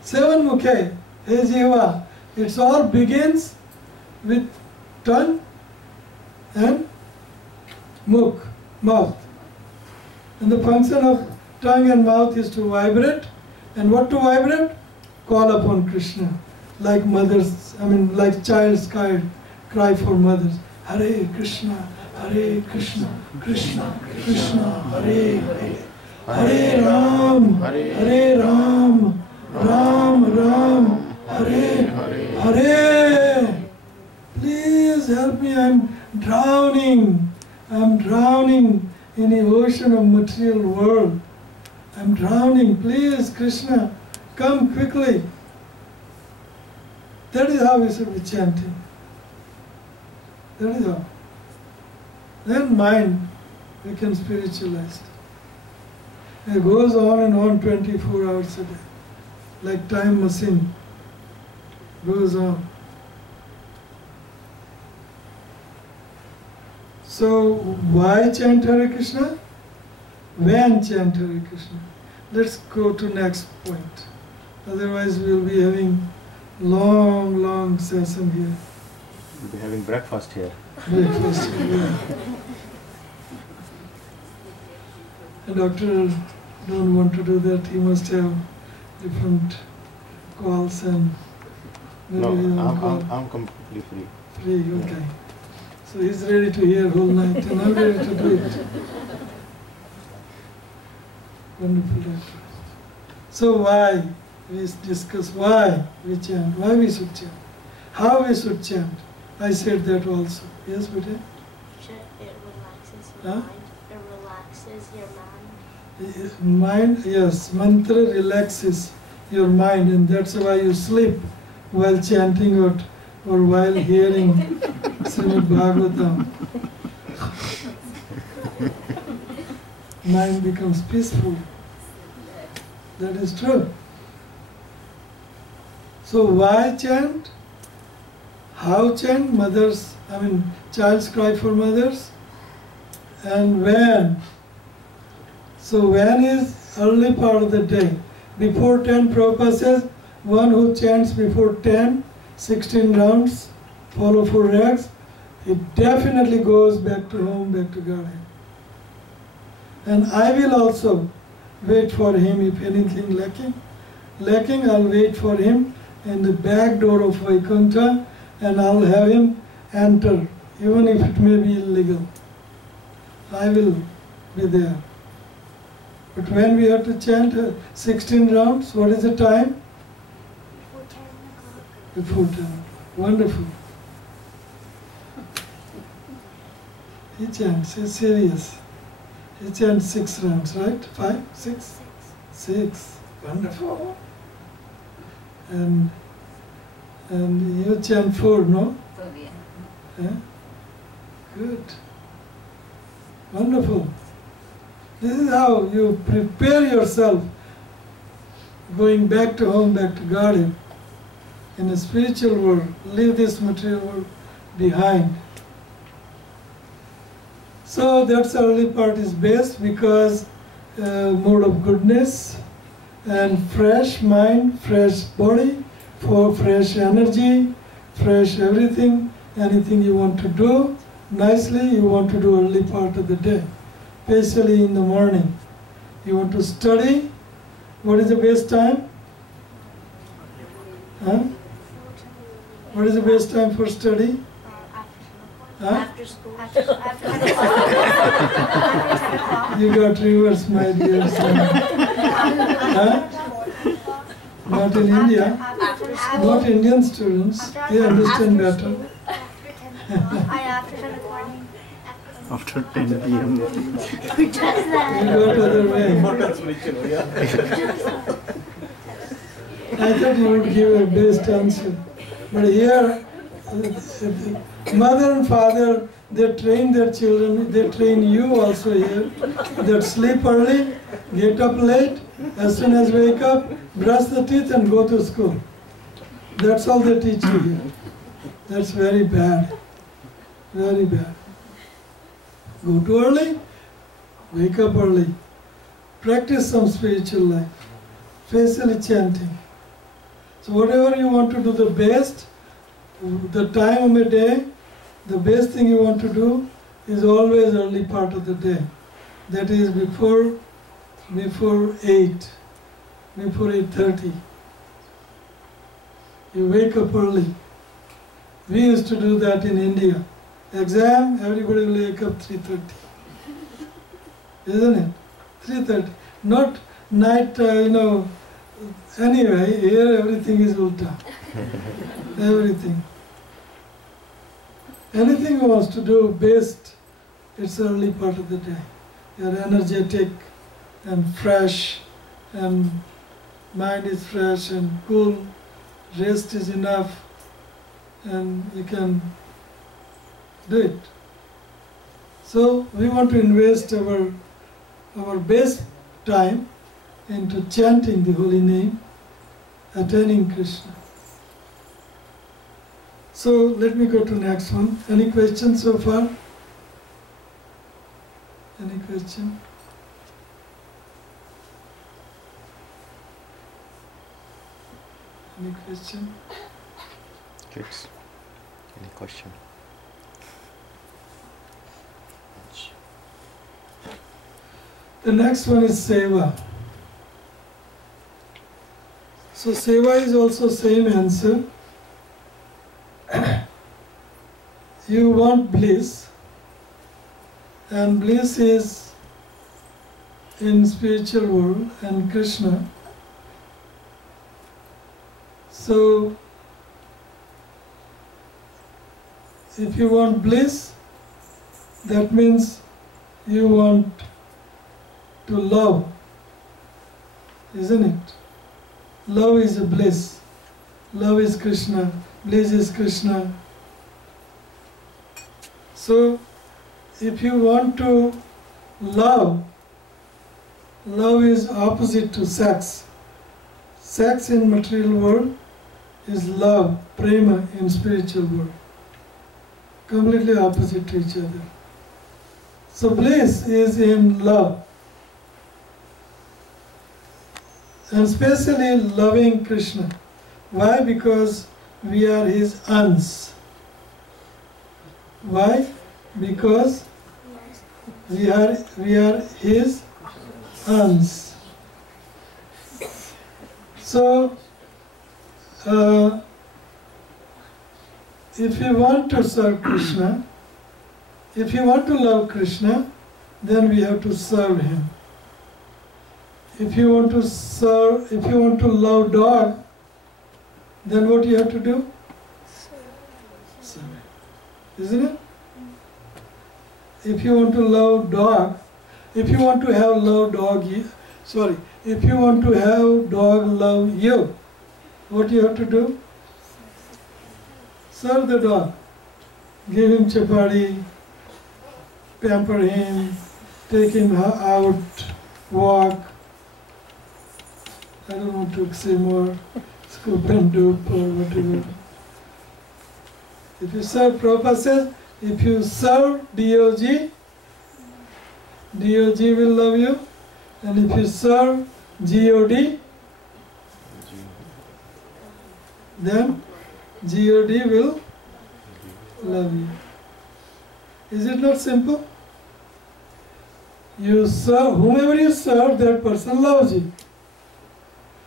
Seven mukhe, he jiva. It all begins with tongue and mukh, mouth. And the function of tongue and mouth is to vibrate. And what to vibrate? Call upon Krishna. Like mothers, like child's cry for mothers. Hare Krishna, Krishna Krishna, Hare Hare. Hare Ram, Hare Ram, Ram Ram, Hare Hare. Please help me, I'm drowning in the ocean of material world. I'm drowning, please Krishna, come quickly. That is how we should be chanting. That is how. Then mind becomes spiritualized. It goes on and on 24 hours a day. Like time machine. Goes on. So why chant Hare Krishna? When chant Hare Krishna? Let's go to next point. Otherwise we will be having long session here. We'll be having breakfast here. Breakfast. Yeah. A doctor don't want to do that. He must have different calls and maybe No, he won't call. I'm completely free. Free, okay. So he's ready to hear whole night and I'm ready to do it. Wonderful, doctor. So why? We discuss why we chant, why we should chant, how we should chant. I said that also. Yes, Bhakti? It relaxes your Huh? mind. It relaxes your mind. Mind, yes, mantra relaxes your mind and that's why you sleep while chanting or while hearing Srimad Bhagavatam. Mind becomes peaceful. That is true. So why chant? How chant? Child's cry for mothers. And when? So when is early part of the day. Before 10, Prabhupada says, one who chants before 10, 16 rounds, follow 4 rags, he definitely goes back to home, back to Godhead. And I will also wait for him if anything lacking, I'll wait for him in the back door of Vaikuntha and I'll have him enter, even if it may be illegal. I will be there. But when we have to chant 16 rounds, what is the time? Before 10. Wonderful. He chants, he's serious. He chants 6 rounds, right? 5? 6? 6. Wonderful. And you chant 4, no? Yeah? Good. Wonderful. This is how you prepare yourself going back to home, back to Godhead. In a spiritual world, leave this material world behind. So that's early part is best because mode of goodness and fresh mind, fresh body, for fresh energy, fresh everything, anything you want to do nicely, you want to do early part of the day, especially in the morning. You want to study, what is the best time? Huh? What is the best time for study? Huh? After school. After You got reverse, my dear son. Huh? Not in India. Not Indian students. They understand better. After 10 o'clock. After 10 p.m. You got other way. I thought you would give a best answer. But here, mother and father, they train their children, they train you also here, that sleep early, get up late, as soon as wake up, brush the teeth and go to school. That's all they teach you here. That's very bad, very bad. Go to early, wake up early, practice some spiritual life, especially chanting. So whatever you want to do the best, the time of the day, the best thing you want to do is always early part of the day. That is before 8, before 8:30. You wake up early. We used to do that in India. Exam, everybody will wake up 3:30. Isn't it? 3:30. Not night, Anyway, here everything is ulta. Everything. Anything you want to do best, it's early part of the day. You're energetic and fresh, and mind is fresh and cool, rest is enough, and you can do it. So we want to invest our best time into chanting the holy name, attaining Krishna. So let me go to next one. Any questions so far? Any question? Any question? Kids. Any question? The next one is seva. So seva is also same answer. You want bliss, and bliss is in spiritual world and Krishna. So if you want bliss, that means you want to love, isn't it? Love is a bliss. Love is Krishna. Bliss is Krishna. So, if you want to love, love is opposite to sex. Sex in material world is love, prema in spiritual world. Completely opposite to each other. So bliss is in love. And especially loving Krishna. Why? Because we are his ans. Why? Because we are his ans. So, if you want to serve Krishna, if you want to love Krishna, then we have to serve him. If you want to serve, if you want to love dog, then what you have to do? Serve. Isn't it? If you want to love dog, if you want to have love dog, if you want to have dog love you, what you have to do? Serve the dog. Give him chapati, pamper him, take him out, walk. I don't want to say more, scoop and dope or whatever. If you serve, Prabhupada says, if you serve DOG, DOG will love you. And if you serve GOD, then GOD will love you. Is it not simple? You serve, whomever you serve, that person loves you.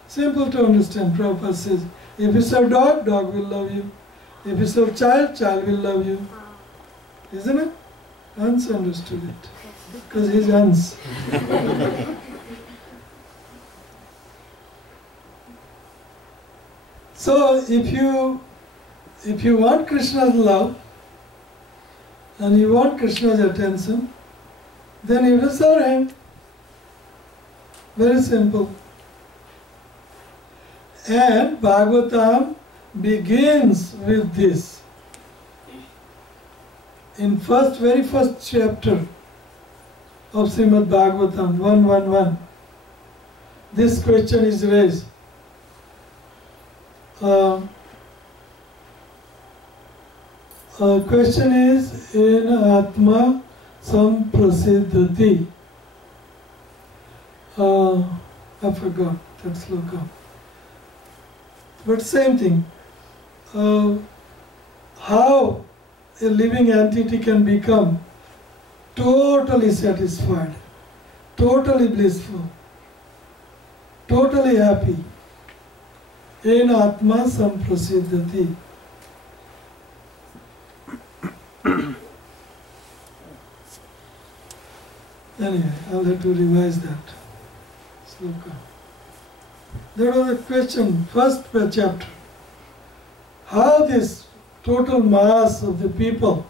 Simple to understand. Prabhupada says, if you serve dog, dog will love you. If you serve child, child will love you. Isn't it? Hans understood it. Because he's Hans. So if you want Krishna's love and you want Krishna's attention, then you will serve him. Very simple. And Bhagavatam begins with this. In very first chapter of Srimad Bhagavatam 1:1:1, this question is raised. Question is in Atma Samprasiddhati. I forgot that sloka. But same thing. How a living entity can become totally satisfied, totally blissful, totally happy. In Atma Samprasiddhati. Anyway, I'll have to revise that sloka. There was a question, first chapter. How this total mass of the people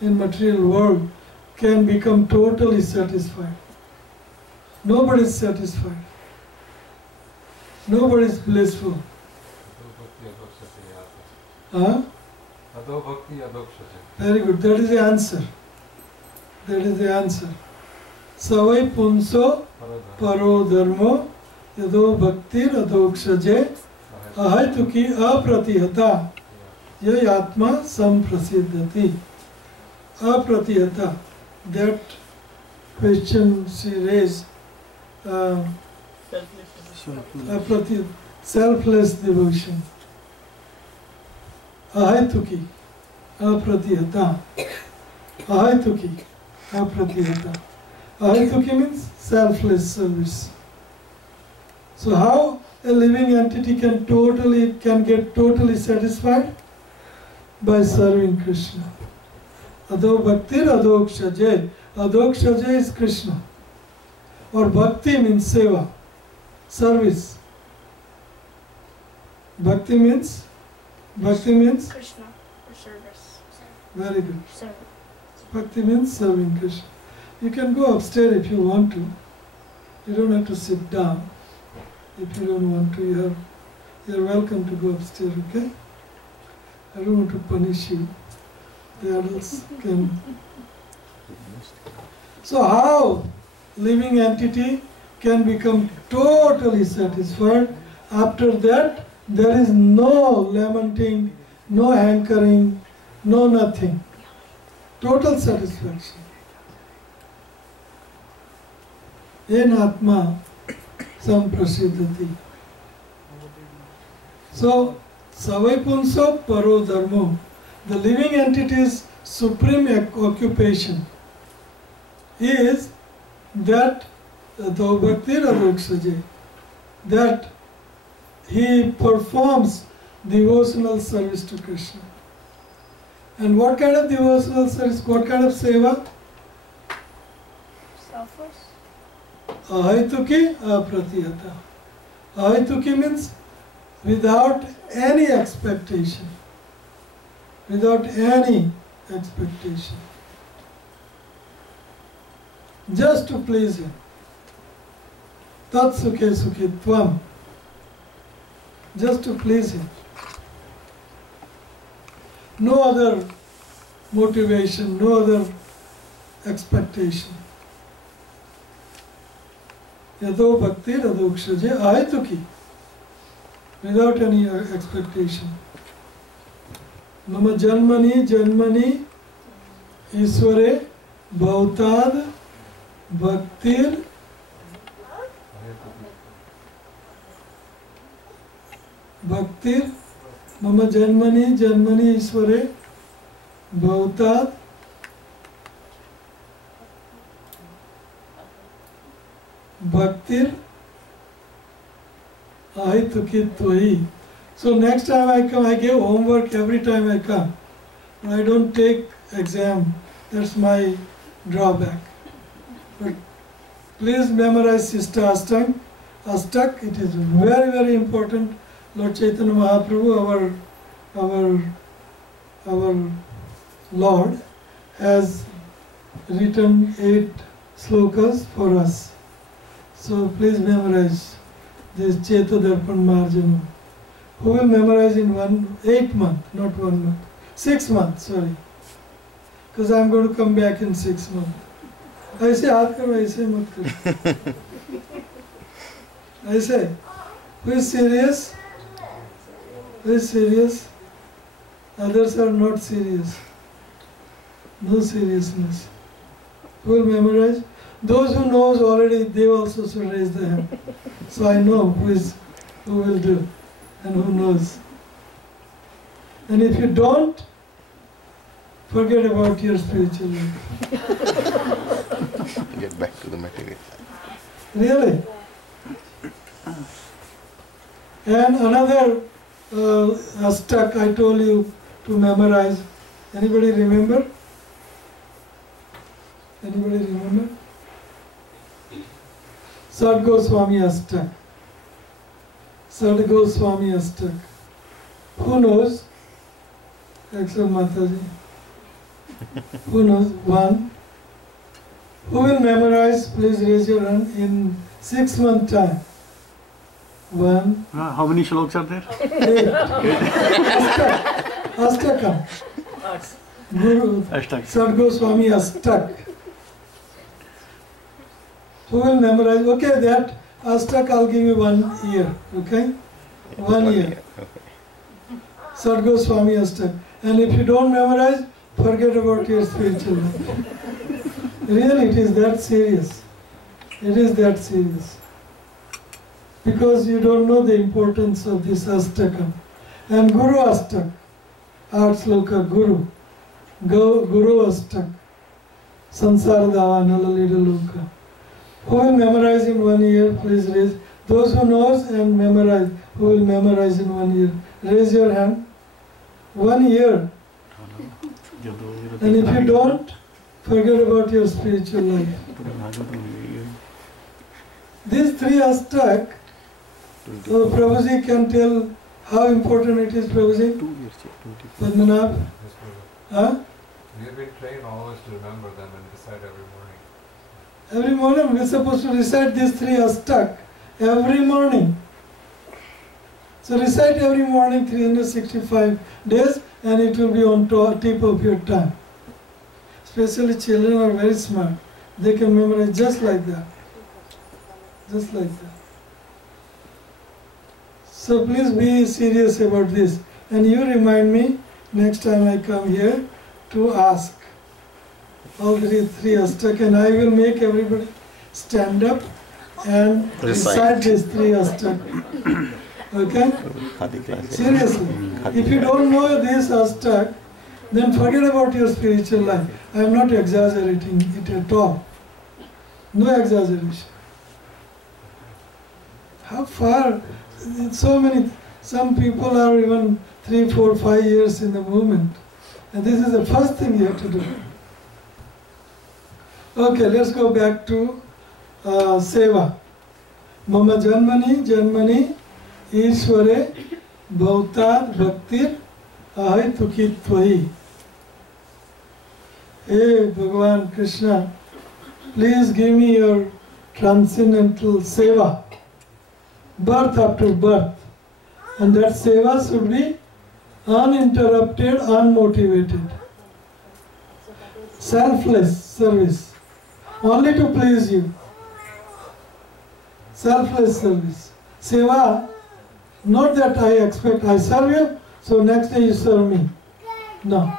in material world can become totally satisfied. Nobody is satisfied. Nobody is blissful. Huh? Very good. That is the answer. That is the answer. Savai punso paro dharmo yado bhaktir adokshaje ahaytuki apratihata yayatma samprasiddhati. Apratihata. That question she raised. Selfless devotion. Ahaytuki. apratihata. Ahaituki, apratihata. Ahaituki means selfless service. So how a living entity can get totally satisfied? By serving Krishna. Adho bhaktir adhokshaje. Adhokshaje is Krishna. Or bhakti means seva, service. Bhakti means Krishna, or service. very good. Service. Bhakti means serving Krishna. You can go upstairs if you want to. You don't have to sit down. If you don't want to, you're welcome to go upstairs, okay? I don't want to punish you. The adults can. So how living entity can become totally satisfied? After that, there is no lamenting, no hankering, no nothing. Total satisfaction. En atma samprasiddhati. So, savaipunso paro dharmo. The living entity's supreme occupation is that that he performs devotional service to Krishna. And what kind of devotional service? What kind of seva? Selfless. Ahaituki apratihata. Ahaituki means without any expectation. Without any expectation. Just to please him. Tat sukhe sukhitvam. Just to please him. No other motivation, no other expectation. Yado bhakti radokshaje ahaituki. Without any expectation. Mama janmani Isware bhautad bhaktir mama janmani Isware bhautad bhaktir ahaituki tvahi. So next time I come, I give homework every time I come. I don't take exam. That's my drawback. But please memorize Sista Astak. It is very, very important. Lord Chaitanya Mahaprabhu, our Lord, has written 8 slokas for us. So please memorize this Chaitanya Darpan Marjana. Who will memorize in 8 months, not 1 month. 6 months, sorry. Because I'm going to come back in 6 months. ऐसे हाथ करो, ऐसे मत करो. ऐसे. Who is serious? Who is serious? Others are not serious. No seriousness. Who will memorize? Those who knows already, they also should raise their hand. So I know who will do and who knows. And if you don't, forget about your spiritual life. Get back to the material. Really? And another astak I told you to memorize. Anybody remember? Anybody remember? Sad Goswami Astak. Sad Goswami Astak. Who knows? Except Mataji. Who knows? 1. Who will memorize? Please raise your hand in 6 months time. 1. How many shlokas are there? 8. Astakam. Guru. Ashtak. Sad Goswami Astak. Who will memorize? Okay, that Astak I'll give you 1 year. Okay? 1 year. Sad Goswami Astak. And if you don't memorize, forget about your spiritual life. Really, it is that serious. It is that serious. Because you don't know the importance of this Astakam. And Guru Astak, 8 sloka Guru. Guru Astak, Sansar Dava, Nalalida Luka. Who will memorize in 1 year, please raise. Those who knows and memorize, who will memorize in 1 year, raise your hand. 1 year. And if you don't, forget about your spiritual life. These 3 Astak, Prabhuji can tell how important it is, Prabhuji. Padmanabh? Huh? We have been trained always to remember them and recite every morning. Every morning we are supposed to recite these 3 Astak every morning. So recite every morning 365 days and it will be on tip of your tongue. Especially children are very smart. They can memorize just like that. Just like that. So please be serious about this. And you remind me next time I come here to ask all the 3 Astak, and I will make everybody stand up and recite these 3 Astak. Okay? Seriously. If you don't know this Astak, then forget about your spiritual life. I am not exaggerating it at all. No exaggeration. How far? So many, some people are even 3, 4, 5 years in the movement. And this is the first thing you have to do. Okay, let's go back to Seva. Mama Janmani, Ishware, Bhautar, Bhaktir, Ahai Tukit Tvahi. Hey Bhagavan Krishna, please give me your transcendental Seva, birth after birth. And that Seva should be uninterrupted, unmotivated. Selfless service. Only to please you. Selfless service. Seva, not that I expect I serve you, so next day you serve me. No.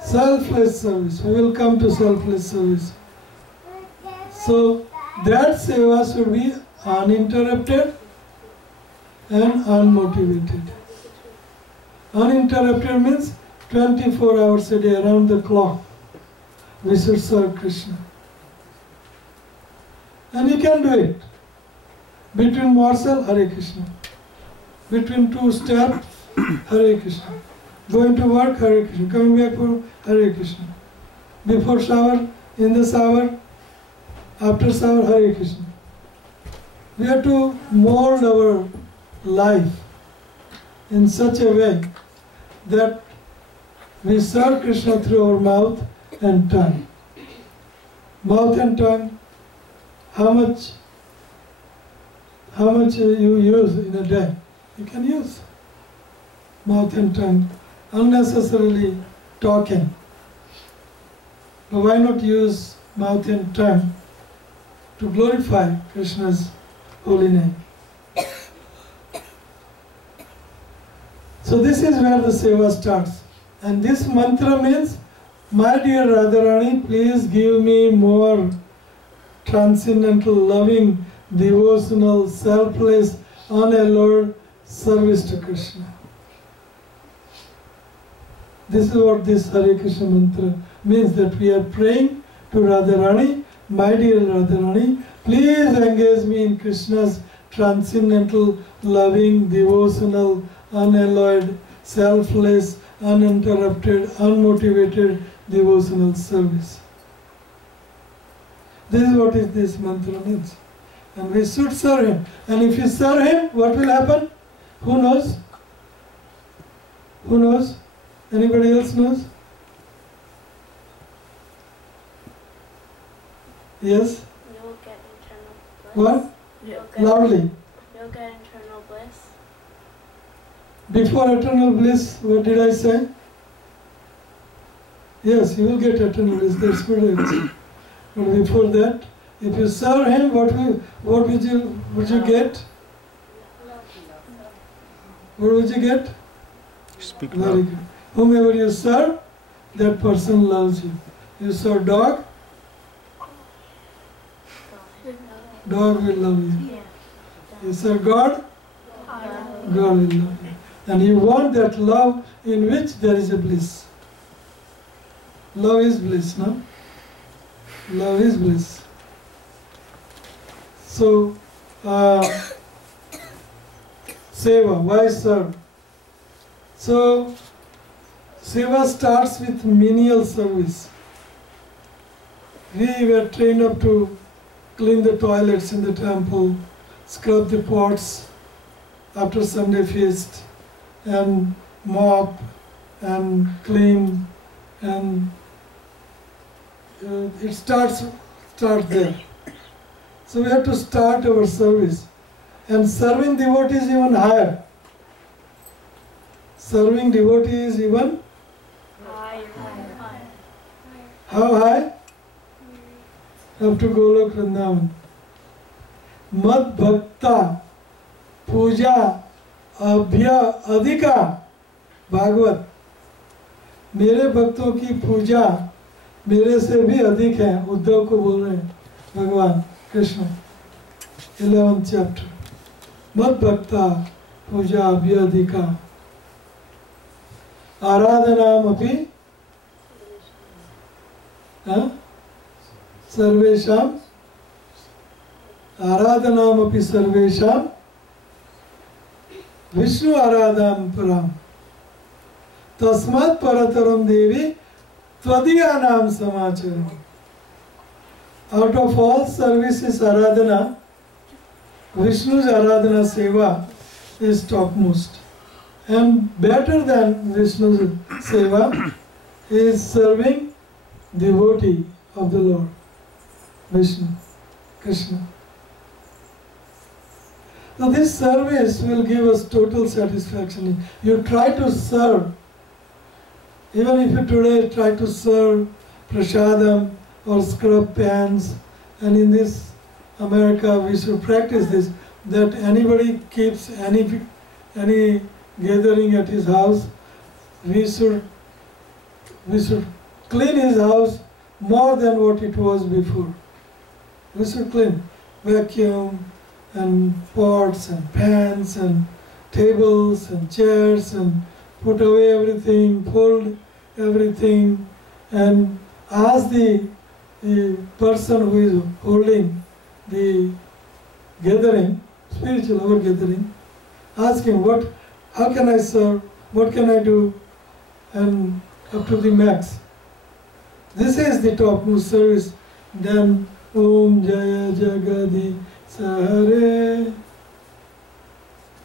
Selfless service. We will come to selfless service. So that seva should be uninterrupted and unmotivated. Uninterrupted means 24 hours a day, around the clock. We should serve Krishna. And you can do it. Between morsel, Hare Krishna. Between 2 steps, Hare Krishna. Going to work, Hare Krishna. Coming back for Hare Krishna. Before shower, in the shower, after shower, Hare Krishna. We have to mold our life in such a way that we serve Krishna through our mouth and tongue. Mouth and tongue, how much you use in a day? You can use mouth and tongue, unnecessarily talking. But why not use mouth and tongue to glorify Krishna's holy name? So this is where the seva starts. And this mantra means, my dear Radharani, please give me more transcendental, loving, devotional, selfless, unalloyed service to Krishna. This is what this Hare Krishna mantra means, that we are praying to Radharani, my dear Radharani, please engage me in Krishna's transcendental, loving, devotional, unalloyed, selfless, uninterrupted, unmotivated devotional service. This is what this mantra means. And we should serve him. And if you serve him, what will happen? Who knows? Who knows? Anybody else knows? Yes? You'll get eternal bliss. What? You'll get, Loudly. You'll get eternal bliss. Before eternal bliss, what did I say? Yes, you will get eternal bliss, that's good answer. But before that, if you serve him, what would you get? What would you get? Speak Very loud. good. Whomever you serve, that person loves you. You serve dog, dog will love you. You serve God, God will love you. And you want that love in which there is a bliss. Love is bliss, no? Love is bliss. So, seva, why serve? So, seva starts with menial service. We were trained up to clean the toilets in the temple, scrub the pots after Sunday feast, and mop and clean, and it starts there. So we have to start our service, and serving devotees even higher. Serving devotees even Higher. how high? Up to Golok Vrindavan. Mad Bhakta Puja Abhya Adhika Bhagavat, मेरे भक्तों की पूजा मेरे से भी अधिक है, उद्धव को बोल रहे हैं भगवान कृष्ण 11th chapter. मद भक्ता पूजा अभ्यधिका आराधनामपि सर्वेषां आराधनामपि सर्वेषां विष्णु आराधनां पराम तस्मात् परतरम देवी त्वदीयानाम समाचरम. Out of all services aradhana, Vishnu's aradhana seva is topmost, and better than Vishnu's seva is serving devotee of the Lord Vishnu, Krishna. So this service will give us total satisfaction. You try to serve. Even if you today try to serve prasadam or scrub pans, and in this America we should practice this, that anybody keeps any gathering at his house, we should clean his house more than what it was before. We should clean, vacuum and pots and pans and tables and chairs, and put away everything, fold everything, and ask the person who is holding the gathering, spiritual our gathering, ask him how can I serve, what can I do, and up to the max. This is the topmost service. Then Om Jaya Jagadi Sahare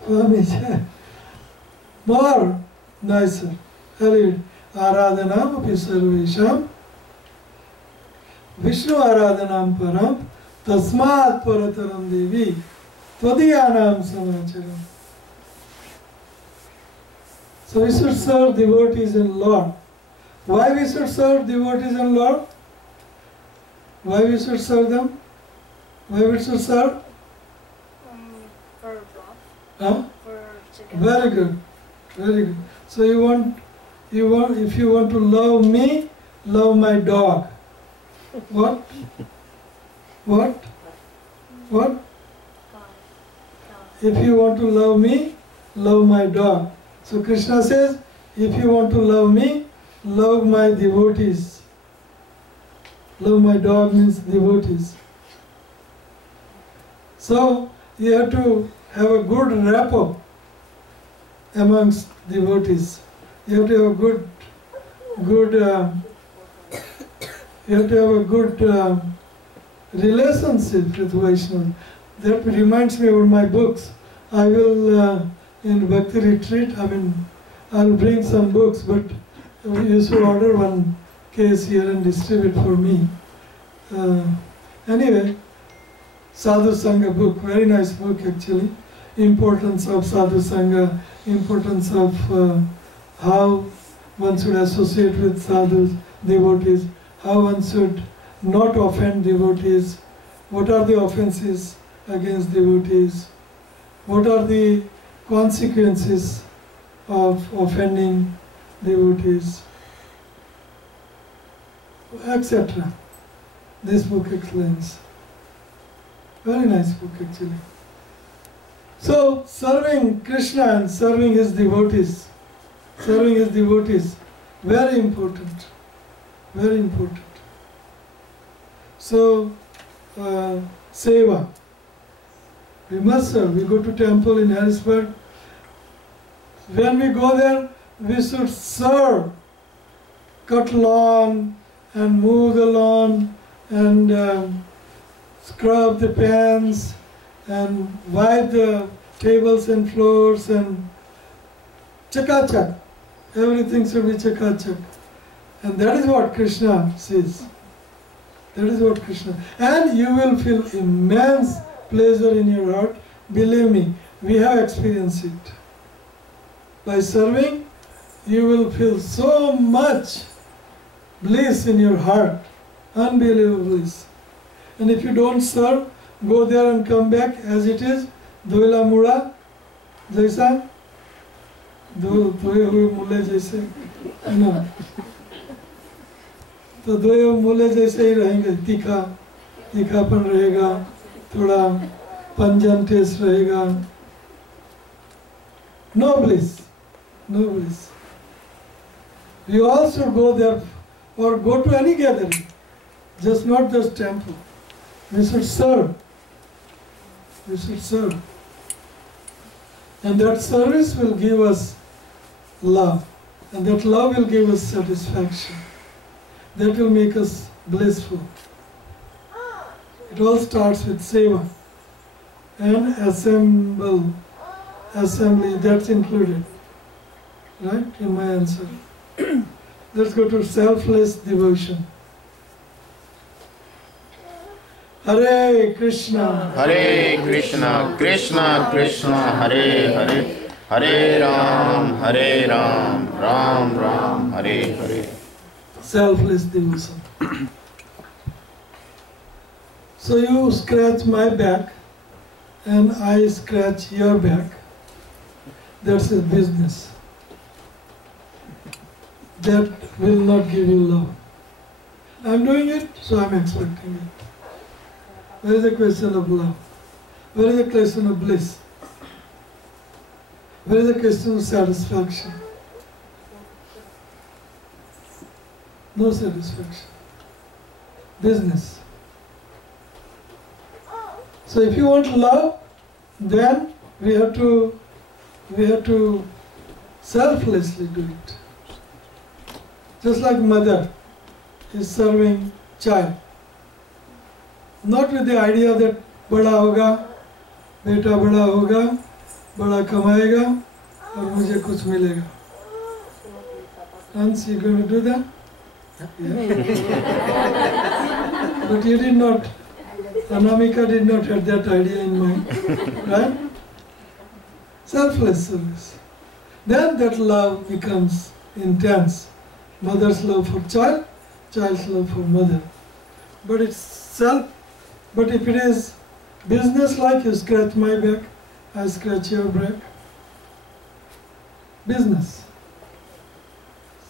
Swami Jaya. More nicer. Aradhanam api sarvesham Vishnu aradhanam param tasmat parataram devi tvadiyanam samacharam. So we should serve devotees and Lord. Why we should serve devotees and Lord? Why we should serve them? Why we should serve? For love. Huh? Very good, very good. So if you want to love me, love my dog. What? What? What? If you want to love me, love my dog. So Krishna says, if you want to love me, love my devotees. Love my dog means devotees. So you have to have a good rapport amongst devotees. You have to have a good relationship with Vaishnava. That reminds me of my books. I will in Bhakti retreat, I'll bring some books, but you should order one case here and distribute for me. Anyway, Sadhu Sangha book, very nice book actually. Importance of Sadhu Sangha, importance of how one should associate with sadhus, devotees, how one should not offend devotees, what are the offenses against devotees, what are the consequences of offending devotees, etc. This book explains. Very nice book actually. So, serving Krishna and serving his devotees, very important. Very important. So, seva. We must serve. We go to temple in Harrisburg. When we go there, we should serve. Cut lawn and mow the lawn and scrub the pans and wipe the tables and floors and chakachak. Everything should be chakachak. And that is what Krishna says. That is what Krishna. And you will feel immense pleasure in your heart. Believe me, we have experienced it. By serving, you will feel so much bliss in your heart. Unbelievable bliss. And if you don't serve, go there and come back as it is. Doila mula, jaisa, doye hue mule jaise. No. तो दो मूले जैसे ही रहेंगे, तीखापन रहेगा, थोड़ा पंजन test रहेगा. No bliss, no bliss. You also go there or go to any gathering, just not just temple. We should serve. We should serve. And that service will give us love. And that love will give us satisfaction. That will make us blissful. It all starts with seva and assembly, that's included, right, in my answer. Let's go to selfless devotion. Hare Krishna, Krishna Krishna, Hare Hare, Hare Ram, Ram Ram, Hare Hare. Selfless devotion. So you scratch my back and I scratch your back. That's a business. That will not give you love. I'm doing it, so I'm expecting it. Where is the question of love? Where is the question of bliss? Where is the question of satisfaction? No satisfaction. Business. So if you want love, then we have to selflessly do it. Just like mother is serving child. Not with the idea that bada hoga, beta bada hoga, bada kamaega, और मुझे कुछ मिलेगा. Hans, you going to do that? Yeah. But you did not, Anamika did not have that idea in mind, right? Selfless service. Then that love becomes intense. Mother's love for child, child's love for mother. But but if it is business like you scratch my back, I scratch your back. Business.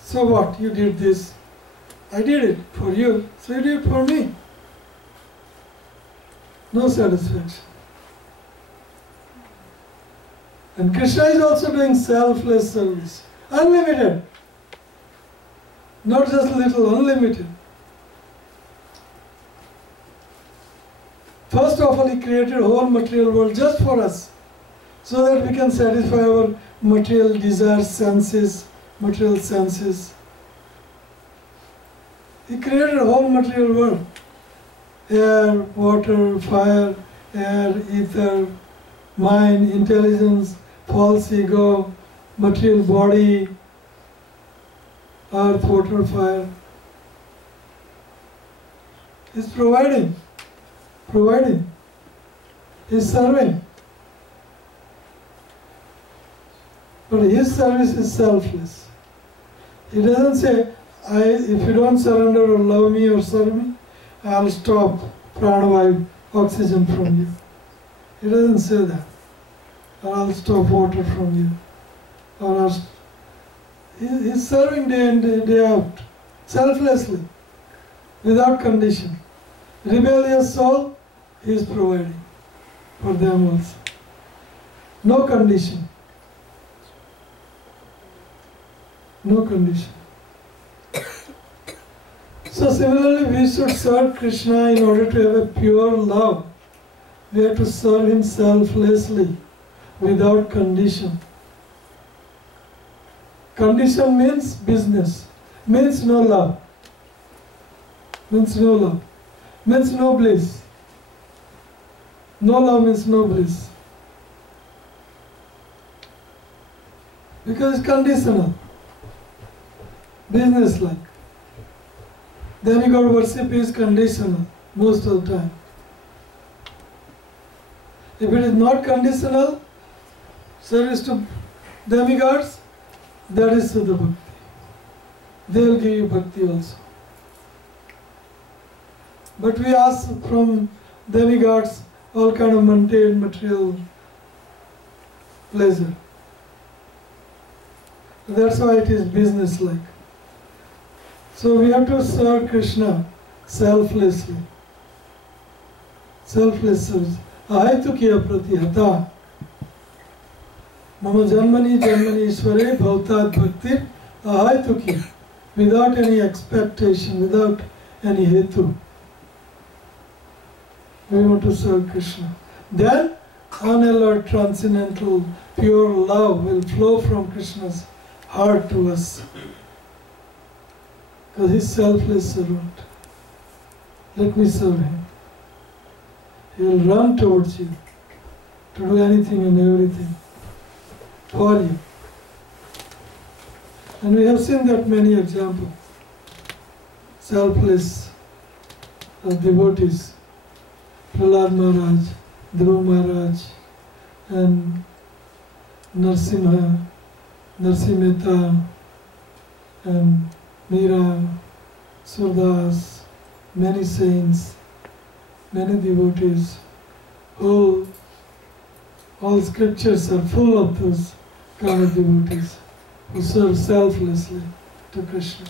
So what? You did this. I did it for you, so you did it for me. No satisfaction. And Krishna is also doing selfless service. Unlimited. Not just little, unlimited. First of all, He created a whole material world just for us, so that we can satisfy our material desires, senses, material senses. He created a whole material world. Air, water, fire, air, ether, mind, intelligence, false ego, material body, earth, water, fire. He's providing. He's serving. But His service is selfless. He doesn't say, if you don't surrender or love me or serve me, I'll stop pranavayu, oxygen from you. He doesn't say that. Or I'll stop water from you. Or He's serving day in, day out, selflessly, without condition. Rebellious soul, He is providing for them also. No condition. No condition. similarly, we should serve Krishna in order to have a pure love. We have to serve Him selflessly, without condition. Condition means business, means no love, means no love, means no bliss. No love means no bliss. Because it's conditional, business-like. Demigod worship is conditional most of the time. If it is not conditional, service to demigods, that is Siddha Bhakti. They will give you Bhakti also. But we ask from demigods all kind of mundane material pleasure. That's why it is business-like. So we have to serve Krishna selflessly. Selfless service. Ahaitukya pratihata. Mama janmani janmani ishvare bhavtat bhakti ahaitukya. Without any expectation, without any hetu. We want to serve Krishna. Then unalloyed, transcendental, pure love will flow from Krishna's heart to us. Because He is selfless servant. Let me serve Him. He will run towards you to do anything and everything for you. And we have seen that many examples. Selfless devotees. Prahlad Maharaj, Dhruv Maharaj, and Narsimha, Narsimhita, and Meera, Surdas, many saints, many devotees. All scriptures are full of those kind of devotees who serve selflessly to Krishna.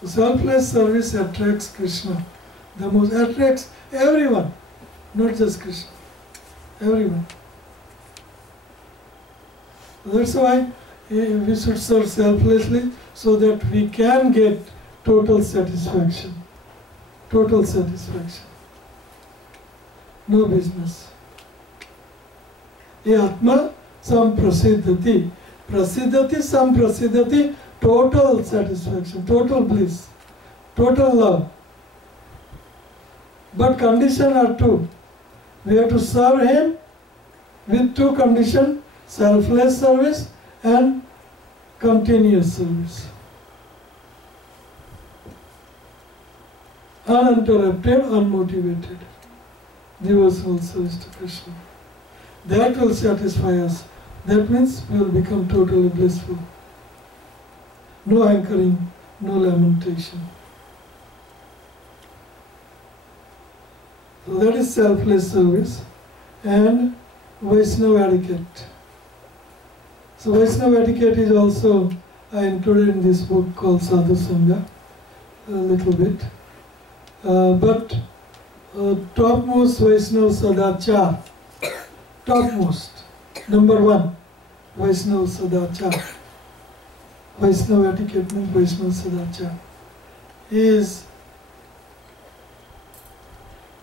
So selfless service attracts Krishna. The most attracts everyone, not just Krishna, everyone. That's why we should serve selflessly, so that we can get total satisfaction. Total satisfaction. No business. Ye Atma samprasiddhati. Prasiddhati samprasiddhati. Total satisfaction, total bliss, total love. But conditions are two. We have to serve Him with two conditions: selfless service and continuous service. Uninterrupted, unmotivated devotional service to Krishna. That will satisfy us. That means we will become totally blissful. No hankering, no lamentation. So that is selfless service and Vaishnava etiquette. So Vaishnava etiquette is also I included in this book called Sadhu Sangha, a little bit. But topmost Vaishnava Sadachar, topmost, number one, Vaishnava Sadachar. Vaishnava etiquette means Vaishnava Sadachar is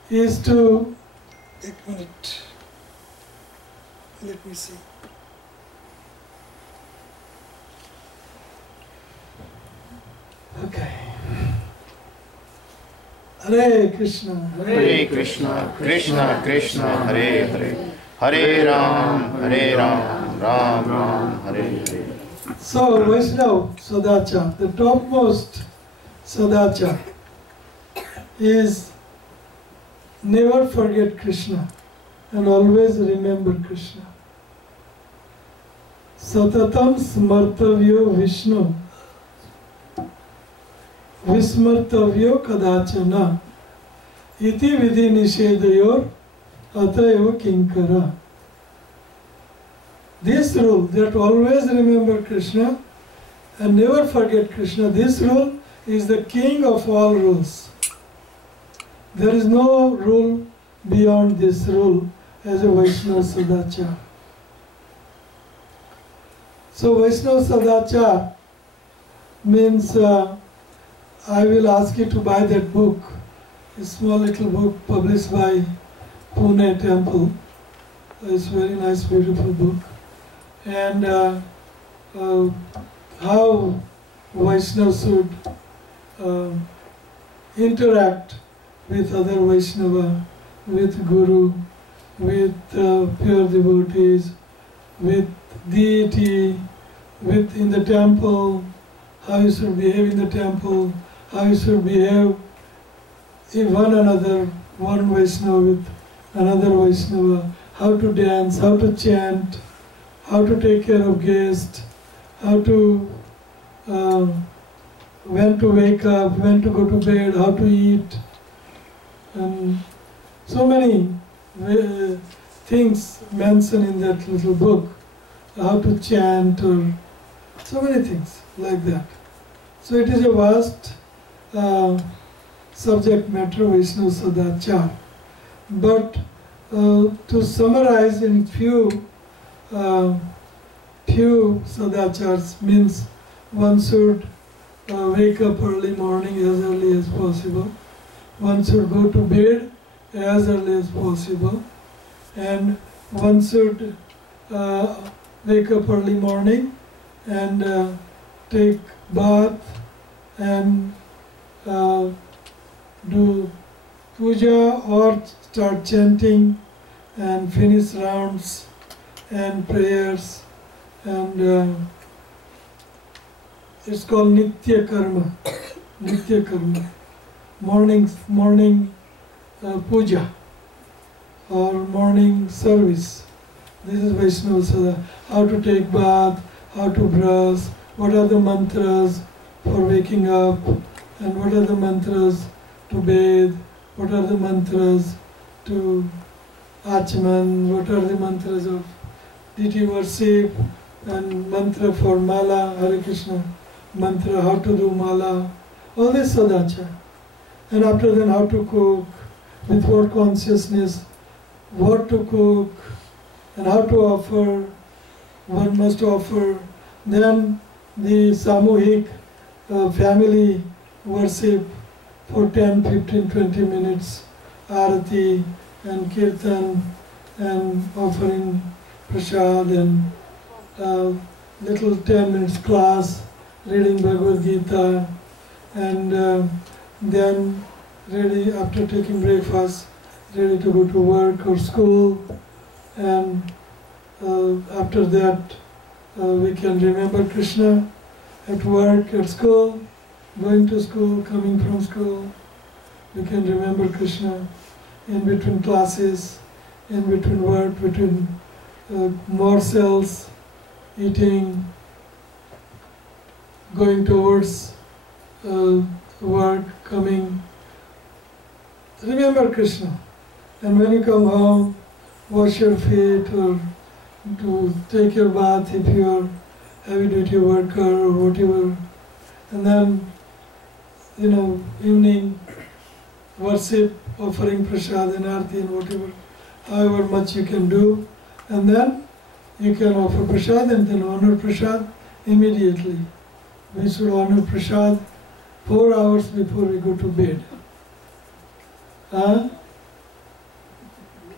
to, एक minute, let me see. Okay. Hare Krishna, Hare Krishna, Krishna Krishna, Hare Hare, Hare Ram, Ram Ram, Hare Hare. So Vaishnava Sadachar, the topmost Sadachar is never forget Krishna and always remember Krishna. Satatam smartavyo Vishnu Vismartavyo kadachana iti vidhi nishedayor atayava kinkara. This rule, that always remember Krishna and never forget Krishna, this rule is the king of all rules. There is no rule beyond this rule as a Vaishnava Sadachar. So Vaishnava Sadachar means I will ask you to buy that book, a small little book published by Pune Temple. It's a very nice, beautiful book. And how Vaishnavas should interact with other Vaishnava, with Guru, with pure devotees, with deity, with in the temple, how you should behave in the temple, how you should behave in one another, one Vaishnava with another Vaishnava, how to dance, how to chant, how to take care of guests, how to when to wake up, when to go to bed, how to eat, and so many things mentioned in that little book, how to chant, or so many things like that. So it is a vast subject matter, Vaishnava Sadachar. But to summarize in few sadachars means one should wake up early morning as early as possible. One should go to bed as early as possible. And one should wake up early morning and take bath and do puja or start chanting and finish rounds and prayers, and it's called Nitya Karma. Nitya Karma. Morning puja or morning service. This is Vaishnava Sada. How to take bath, how to brush, what are the mantras for waking up, and what are the mantras to bathe, what are the mantras to Achman, what are the mantras of deity worship, and mantra for Mala, Hare Krishna, mantra, how to do Mala, all this Sadachar. And after then how to cook, with what consciousness, what to cook, and how to offer, one must offer. Then the Samuhik family worship for 10, 15, 20 minutes, Arati and Kirtan and offering prasad and little 10 minutes class, reading Bhagavad Gita, and then ready after taking breakfast, ready to go to work or school, and after that we can remember Krishna at work, at school, going to school, coming from school. We can remember Krishna in between classes, in between work, between morsels, eating, going towards work, coming. Remember Krishna. And when you come home, wash your feet or to take your bath if you are heavy duty worker or whatever. And then, evening worship, offering prasad and arti and whatever, however much you can do. And then you can offer prasad and then honor prasad immediately. We should honor prasad 4 hours before we go to bed. We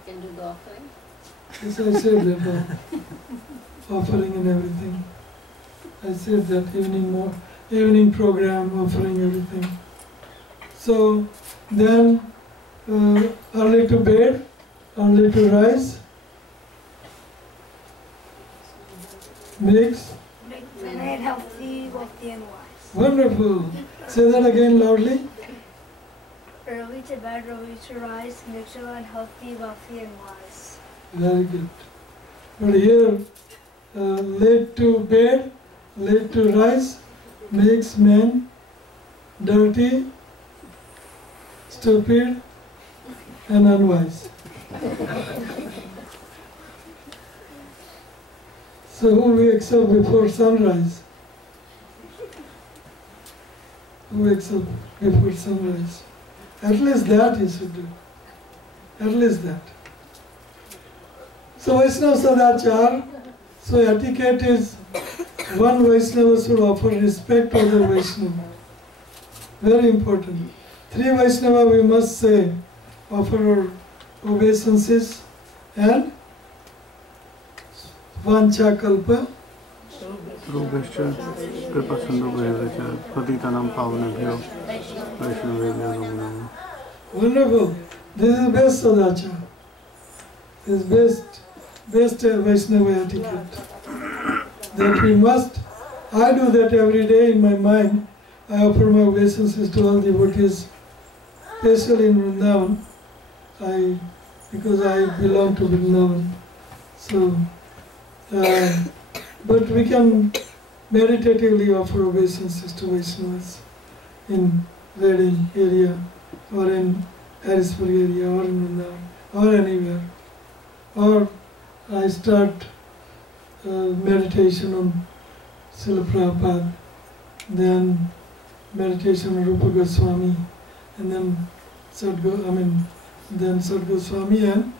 can do the offering. Yes, I said that, offering and everything. I said that evening program, offering everything. So then early to bed, early to rise, makes Made healthy, wealthy, and wise. Wonderful. Say that again loudly. Early to bed, early to rise, makes one healthy, wealthy, and wise. Very good. But here, late to bed, late to rise, makes man dirty, stupid, and unwise. So who wakes up before sunrise? Who wakes up before sunrise? At least that he should do. At least that. So Vaishnava Sadachar, so etiquette is one Vaishnava should offer respect to the Vaishnava. Very important. 3 Vaishnava we must say, offer our obeisances and Vancha Kalpa. Wonderful. This is best Sadachara. This is best Vaishnava etiquette. That we must, I do that every day in my mind. I offer my obeisances to all devotees, especially in Vrindavan, because I belong to Vrindavan. So, but we can meditatively offer obeisances to Vaishnavas in Reading area, or in Harrisburg area, or in Vrindavan, or anywhere. Or I start meditation on Srila Prabhupada, then meditation on Rupa Goswami, and then then Sad Goswami and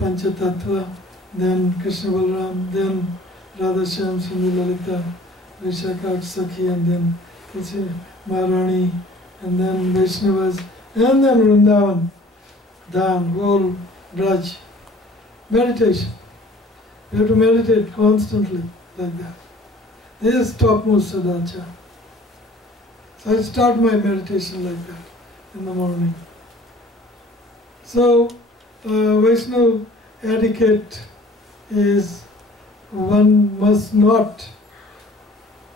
Panchatattva, then Krishna Balram, then Radha Shyam Sundar Lalita, Vishakha Sakhi, and then Tulsi Maharani, and then Vaishnavas, and then Vrindavan, Dham, whole Braj. Meditation. You have to meditate constantly like that. This is topmost sadachara. So I start my meditation like that in the morning. So Vaishnava etiquette is one must not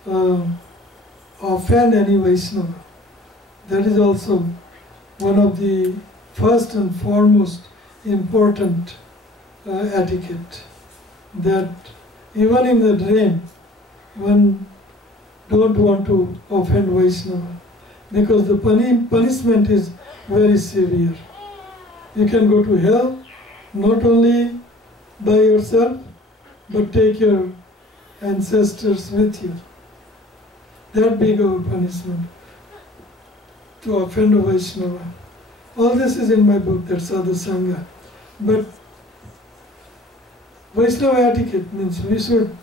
offend any Vaishnava. That is also one of the first and foremost important etiquette. That even in the dream, one don't want to offend Vaishnava, because the punishment is very severe. You can go to hell not only by yourself, but take your ancestors with you. That big of a punishment to offend a Vaishnava. All this is in my book, that Sadhu Sangha. But Vaishnava etiquette means we should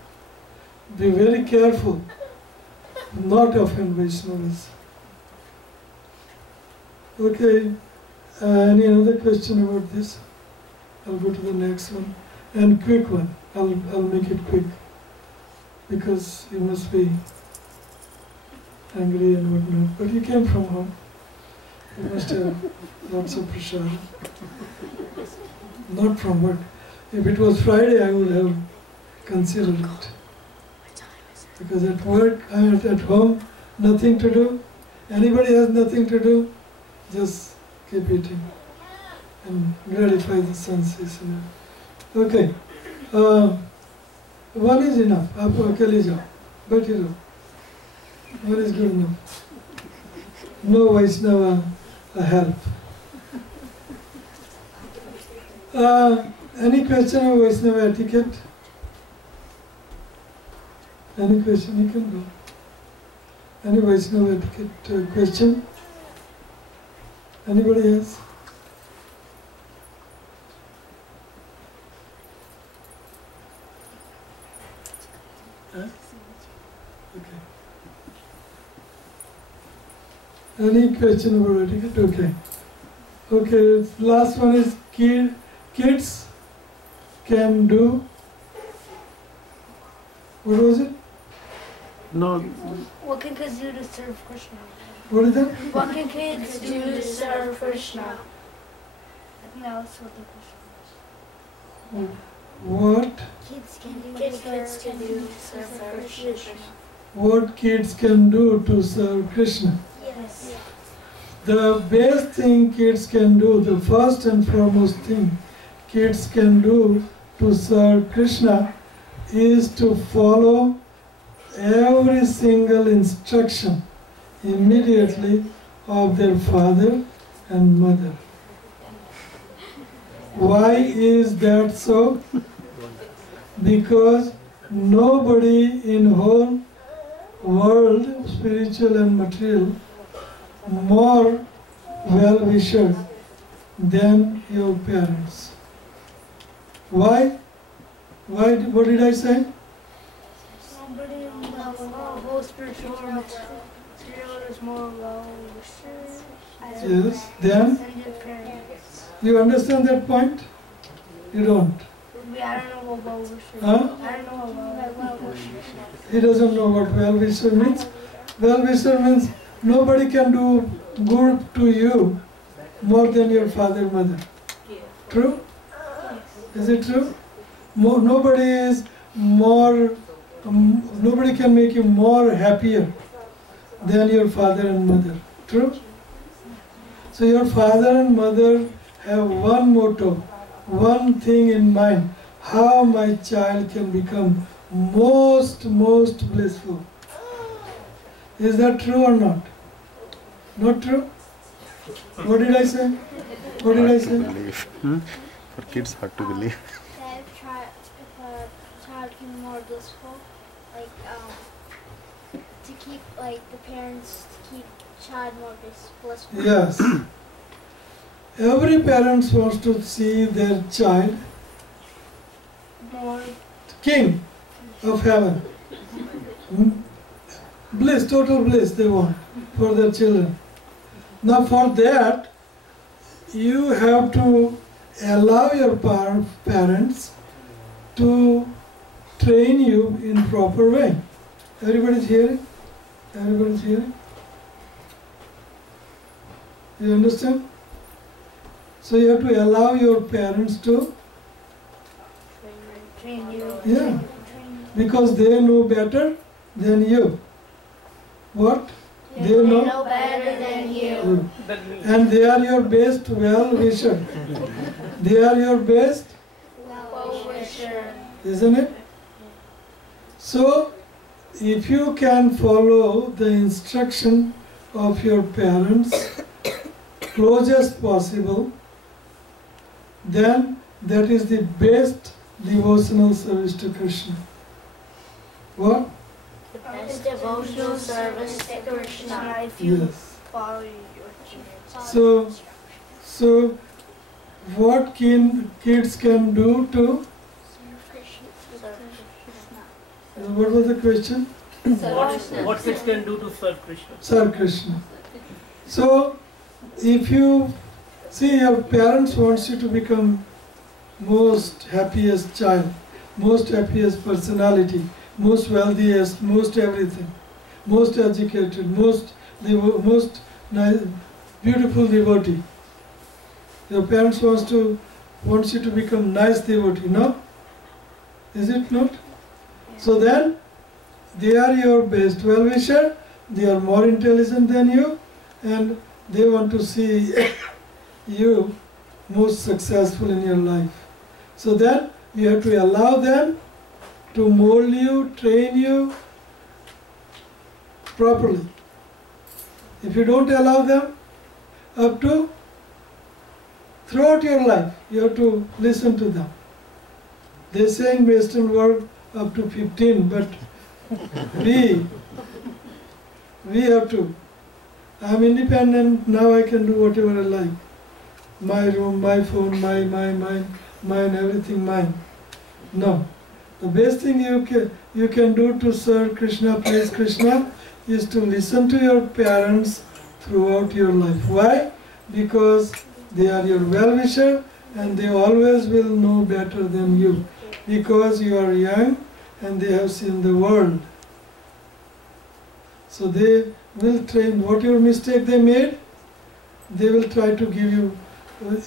be very careful not offend Vaishnavas. Okay, any other question about this? I'll go to the next one. And quick one, I'll make it quick, because you must be angry and whatnot. But you came from home. You must have lots of prasad. Not from work. If it was Friday, I would have considered it. Because at work, I'm at home, nothing to do. Anybody has nothing to do, just keep eating and gratify the senses. Okay, one is enough. आप अकेले जाओ, बैठे रहो. One is good enough. No Vaishnava help. Any question of Vaishnava etiquette? Any question? You can go. Any Vaishnava etiquette question? Anybody else? Huh? Okay. Any question about etiquette? Okay. Okay, last one is kids can do. What was it? No. What can kids do to serve Krishna? What is that? What can kids do to serve Krishna? I think that was what the question was. What? Kids can do to serve Krishna. What kids can do to serve Krishna? Yes. The best thing kids can do, the first and foremost thing kids can do to serve Krishna is to follow every single instruction immediately of their father and mother. Why is that so? Because nobody in whole world, spiritual and material, more well-wisher than your parents. Why? What did I say? Nobody in the spiritual is more well-wishers. Yes. Then And your parents. you understand that point? You don't. I don't know what well-wishers. Huh? I don't know what well-wishers. He doesn't know what well-wisher means. Well-wisher means nobody can do good to you more than your father, mother. True? Is it true? Nobody is more. Nobody can make you more happier than your father and mother. True? So your father and mother have one motto, one thing in mind: how my child can become most blissful. Is that true or not? Not true? What did I say? What did I say? For kids, hard to believe. That if a child can be more blissful, to keep the parents to keep child more blissful. Yes. Every parent wants to see their child king of heaven. Bliss, total bliss they want for their children. Now for that, you have to allow your parents to train you in proper way. Everybody's hearing? Everybody's hearing? You understand? So you have to allow your parents to Train you. Yeah, because they know better than you. What? They know better than you. And they are your best well-wisher. They are your best, Well-wisher. isn't it? So, if you can follow the instruction of your parents closest possible, then that is the best devotional service to Krishna. What? The best devotional service to Krishna if you Yes. follow your children. So what kids can do to? What was the question? What kids can do to serve Krishna? Serve Krishna. So, if you see your parents wants you to become most happiest child, most happiest personality, most wealthiest, most everything, most educated, most beautiful devotee. Your parents wants you to become nice devotee, no? Is it not? So then, they are your best well-wisher, they are more intelligent than you, and they want to see you most successful in your life. So then, you have to allow them to mold you, train you properly. If you don't allow them, throughout your life, you have to listen to them. They say in Western world up to 15, but we have to. I'm independent, now I can do whatever I like. My room, my phone, mine, everything mine. No. The best thing you can do to serve Krishna, praise Krishna, is to listen to your parents throughout your life. Why? Because they are your well-wisher and they always will know better than you. Because you are young and they have seen the world. So they will train whatever mistake they made, they will try to give you,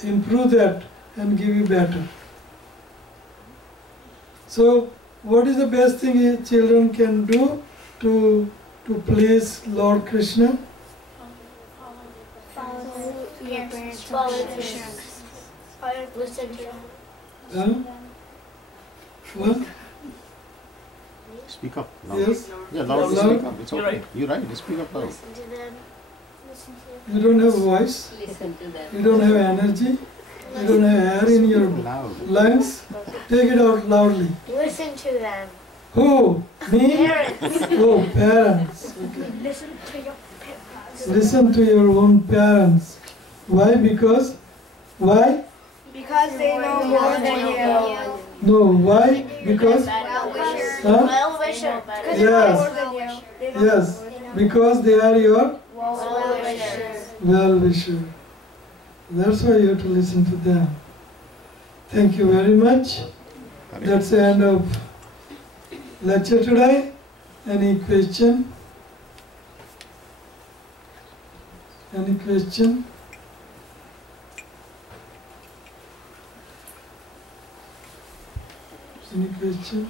improve that and give you better. So what is the best thing children can do to please Lord Krishna? Follow your parents. Follow Krishna. Listen to them. What? Speak up. Yes? Yeah, loud. Loud? Speak up. It's okay. You're right. Just speak up loud. Listen to them. You don't have voice, Listen to them. you don't have energy, you don't have air in your Loud. lungs. Take it out loudly. Listen to them. Who? Me? Parents. Oh, parents. Okay. Listen to your parents. Listen to your own parents. Why? Why? Because they know more than you. No, why? Because? Huh? wisher. Yes. Yes. Because they are your well-wisher. That's why you have to listen to them. Thank you very much. That's the end of lecture today. Any question? Any question? Any question?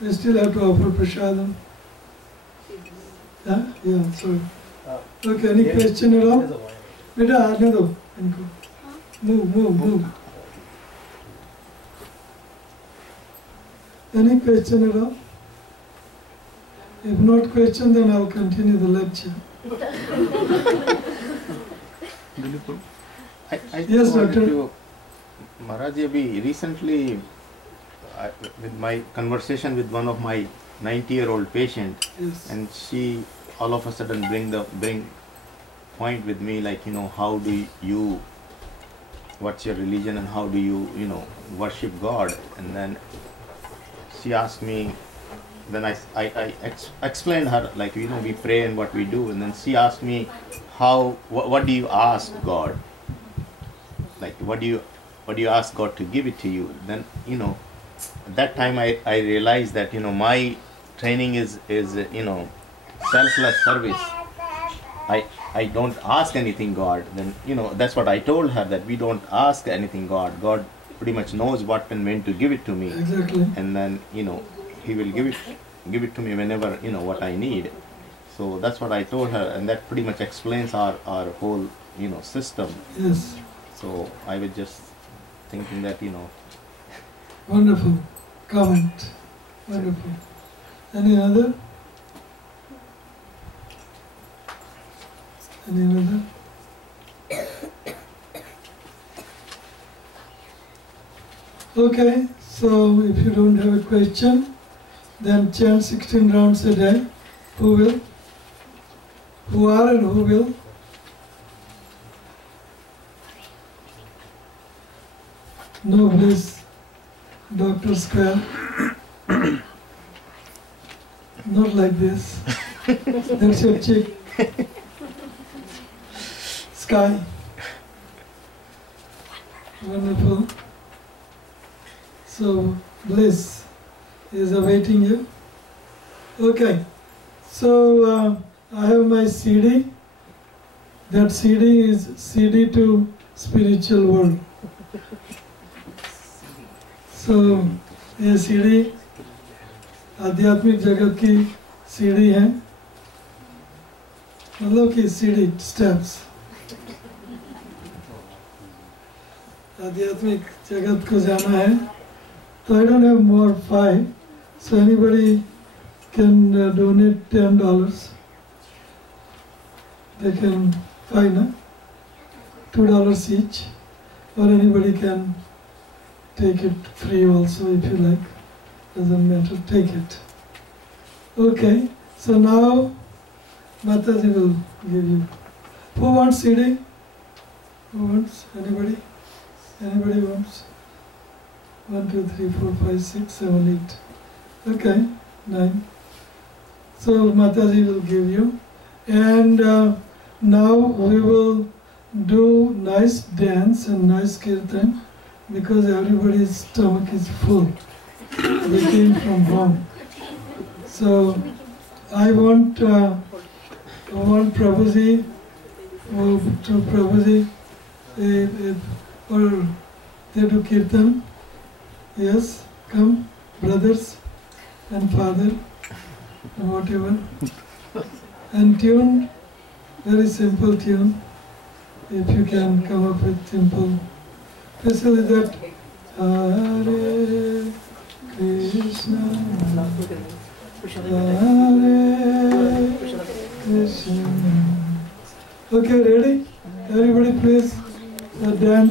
We still have to offer prasadam. Yeah? Yeah, sorry. Okay, any question at all? Beta, aane do inko. Move. Any question at all? If not question, then I'll continue the lecture. I Yes, Doctor. Maharaj, recently, with my conversation with one of my 90-year-old patient, Yes. and she all of a sudden bring point with me, like, how do you, what's your religion and how do you, worship God? And then she asked me, then I explained her, like, we pray and what we do, and then she asked me, what do you ask God? Like, what do you ask God to give it to you? Then, at that time I realized that, my training is selfless service. I don't ask anything God. Then, that's what I told her, that we don't ask anything God. God pretty much knows what and when to give it to me. Exactly. And then, He will give it to me whenever, what I need. So that's what I told her, and that pretty much explains our whole, system. Yes. So I was just thinking that, Wonderful comment. Wonderful. Any other? Any other? Okay, so if you don't have a question, then chant 16 rounds a day. Who will? Who are and who will? No, please. Dr. Square. Not like this. That's your chick. Sky. Wonderful. So, bliss is awaiting you. Okay. So, I have my CD. That CD is CD to spiritual world. So, ये सीढ़ी आध्यात्मिक जगत की सीढ़ी है, मतलब कि सीढ़ी स्टेप्स आध्यात्मिक जगत को जाना है. So I don't have more 5, so anybody can donate $10. They can $5 each, or anybody can take it free also if you like. Doesn't matter, take it. Okay, so now Mataji will give you. Who wants CD? Who wants? Anybody? Anybody wants? 1, 2, 3, 4, 5, 6, 7, 8. Okay, 9. So Mataji will give you. And now we will do nice dance and nice kirtan, because everybody's stomach is full. They came from home. So I want Prabhuji, to Prabhuji, or they do kirtan. Yes, come, brothers and father, and whatever. And tune, very simple tune. If you can come up with simple. Especially that Hare Krishna, Hare Krishna. Okay, ready? Everybody please dance.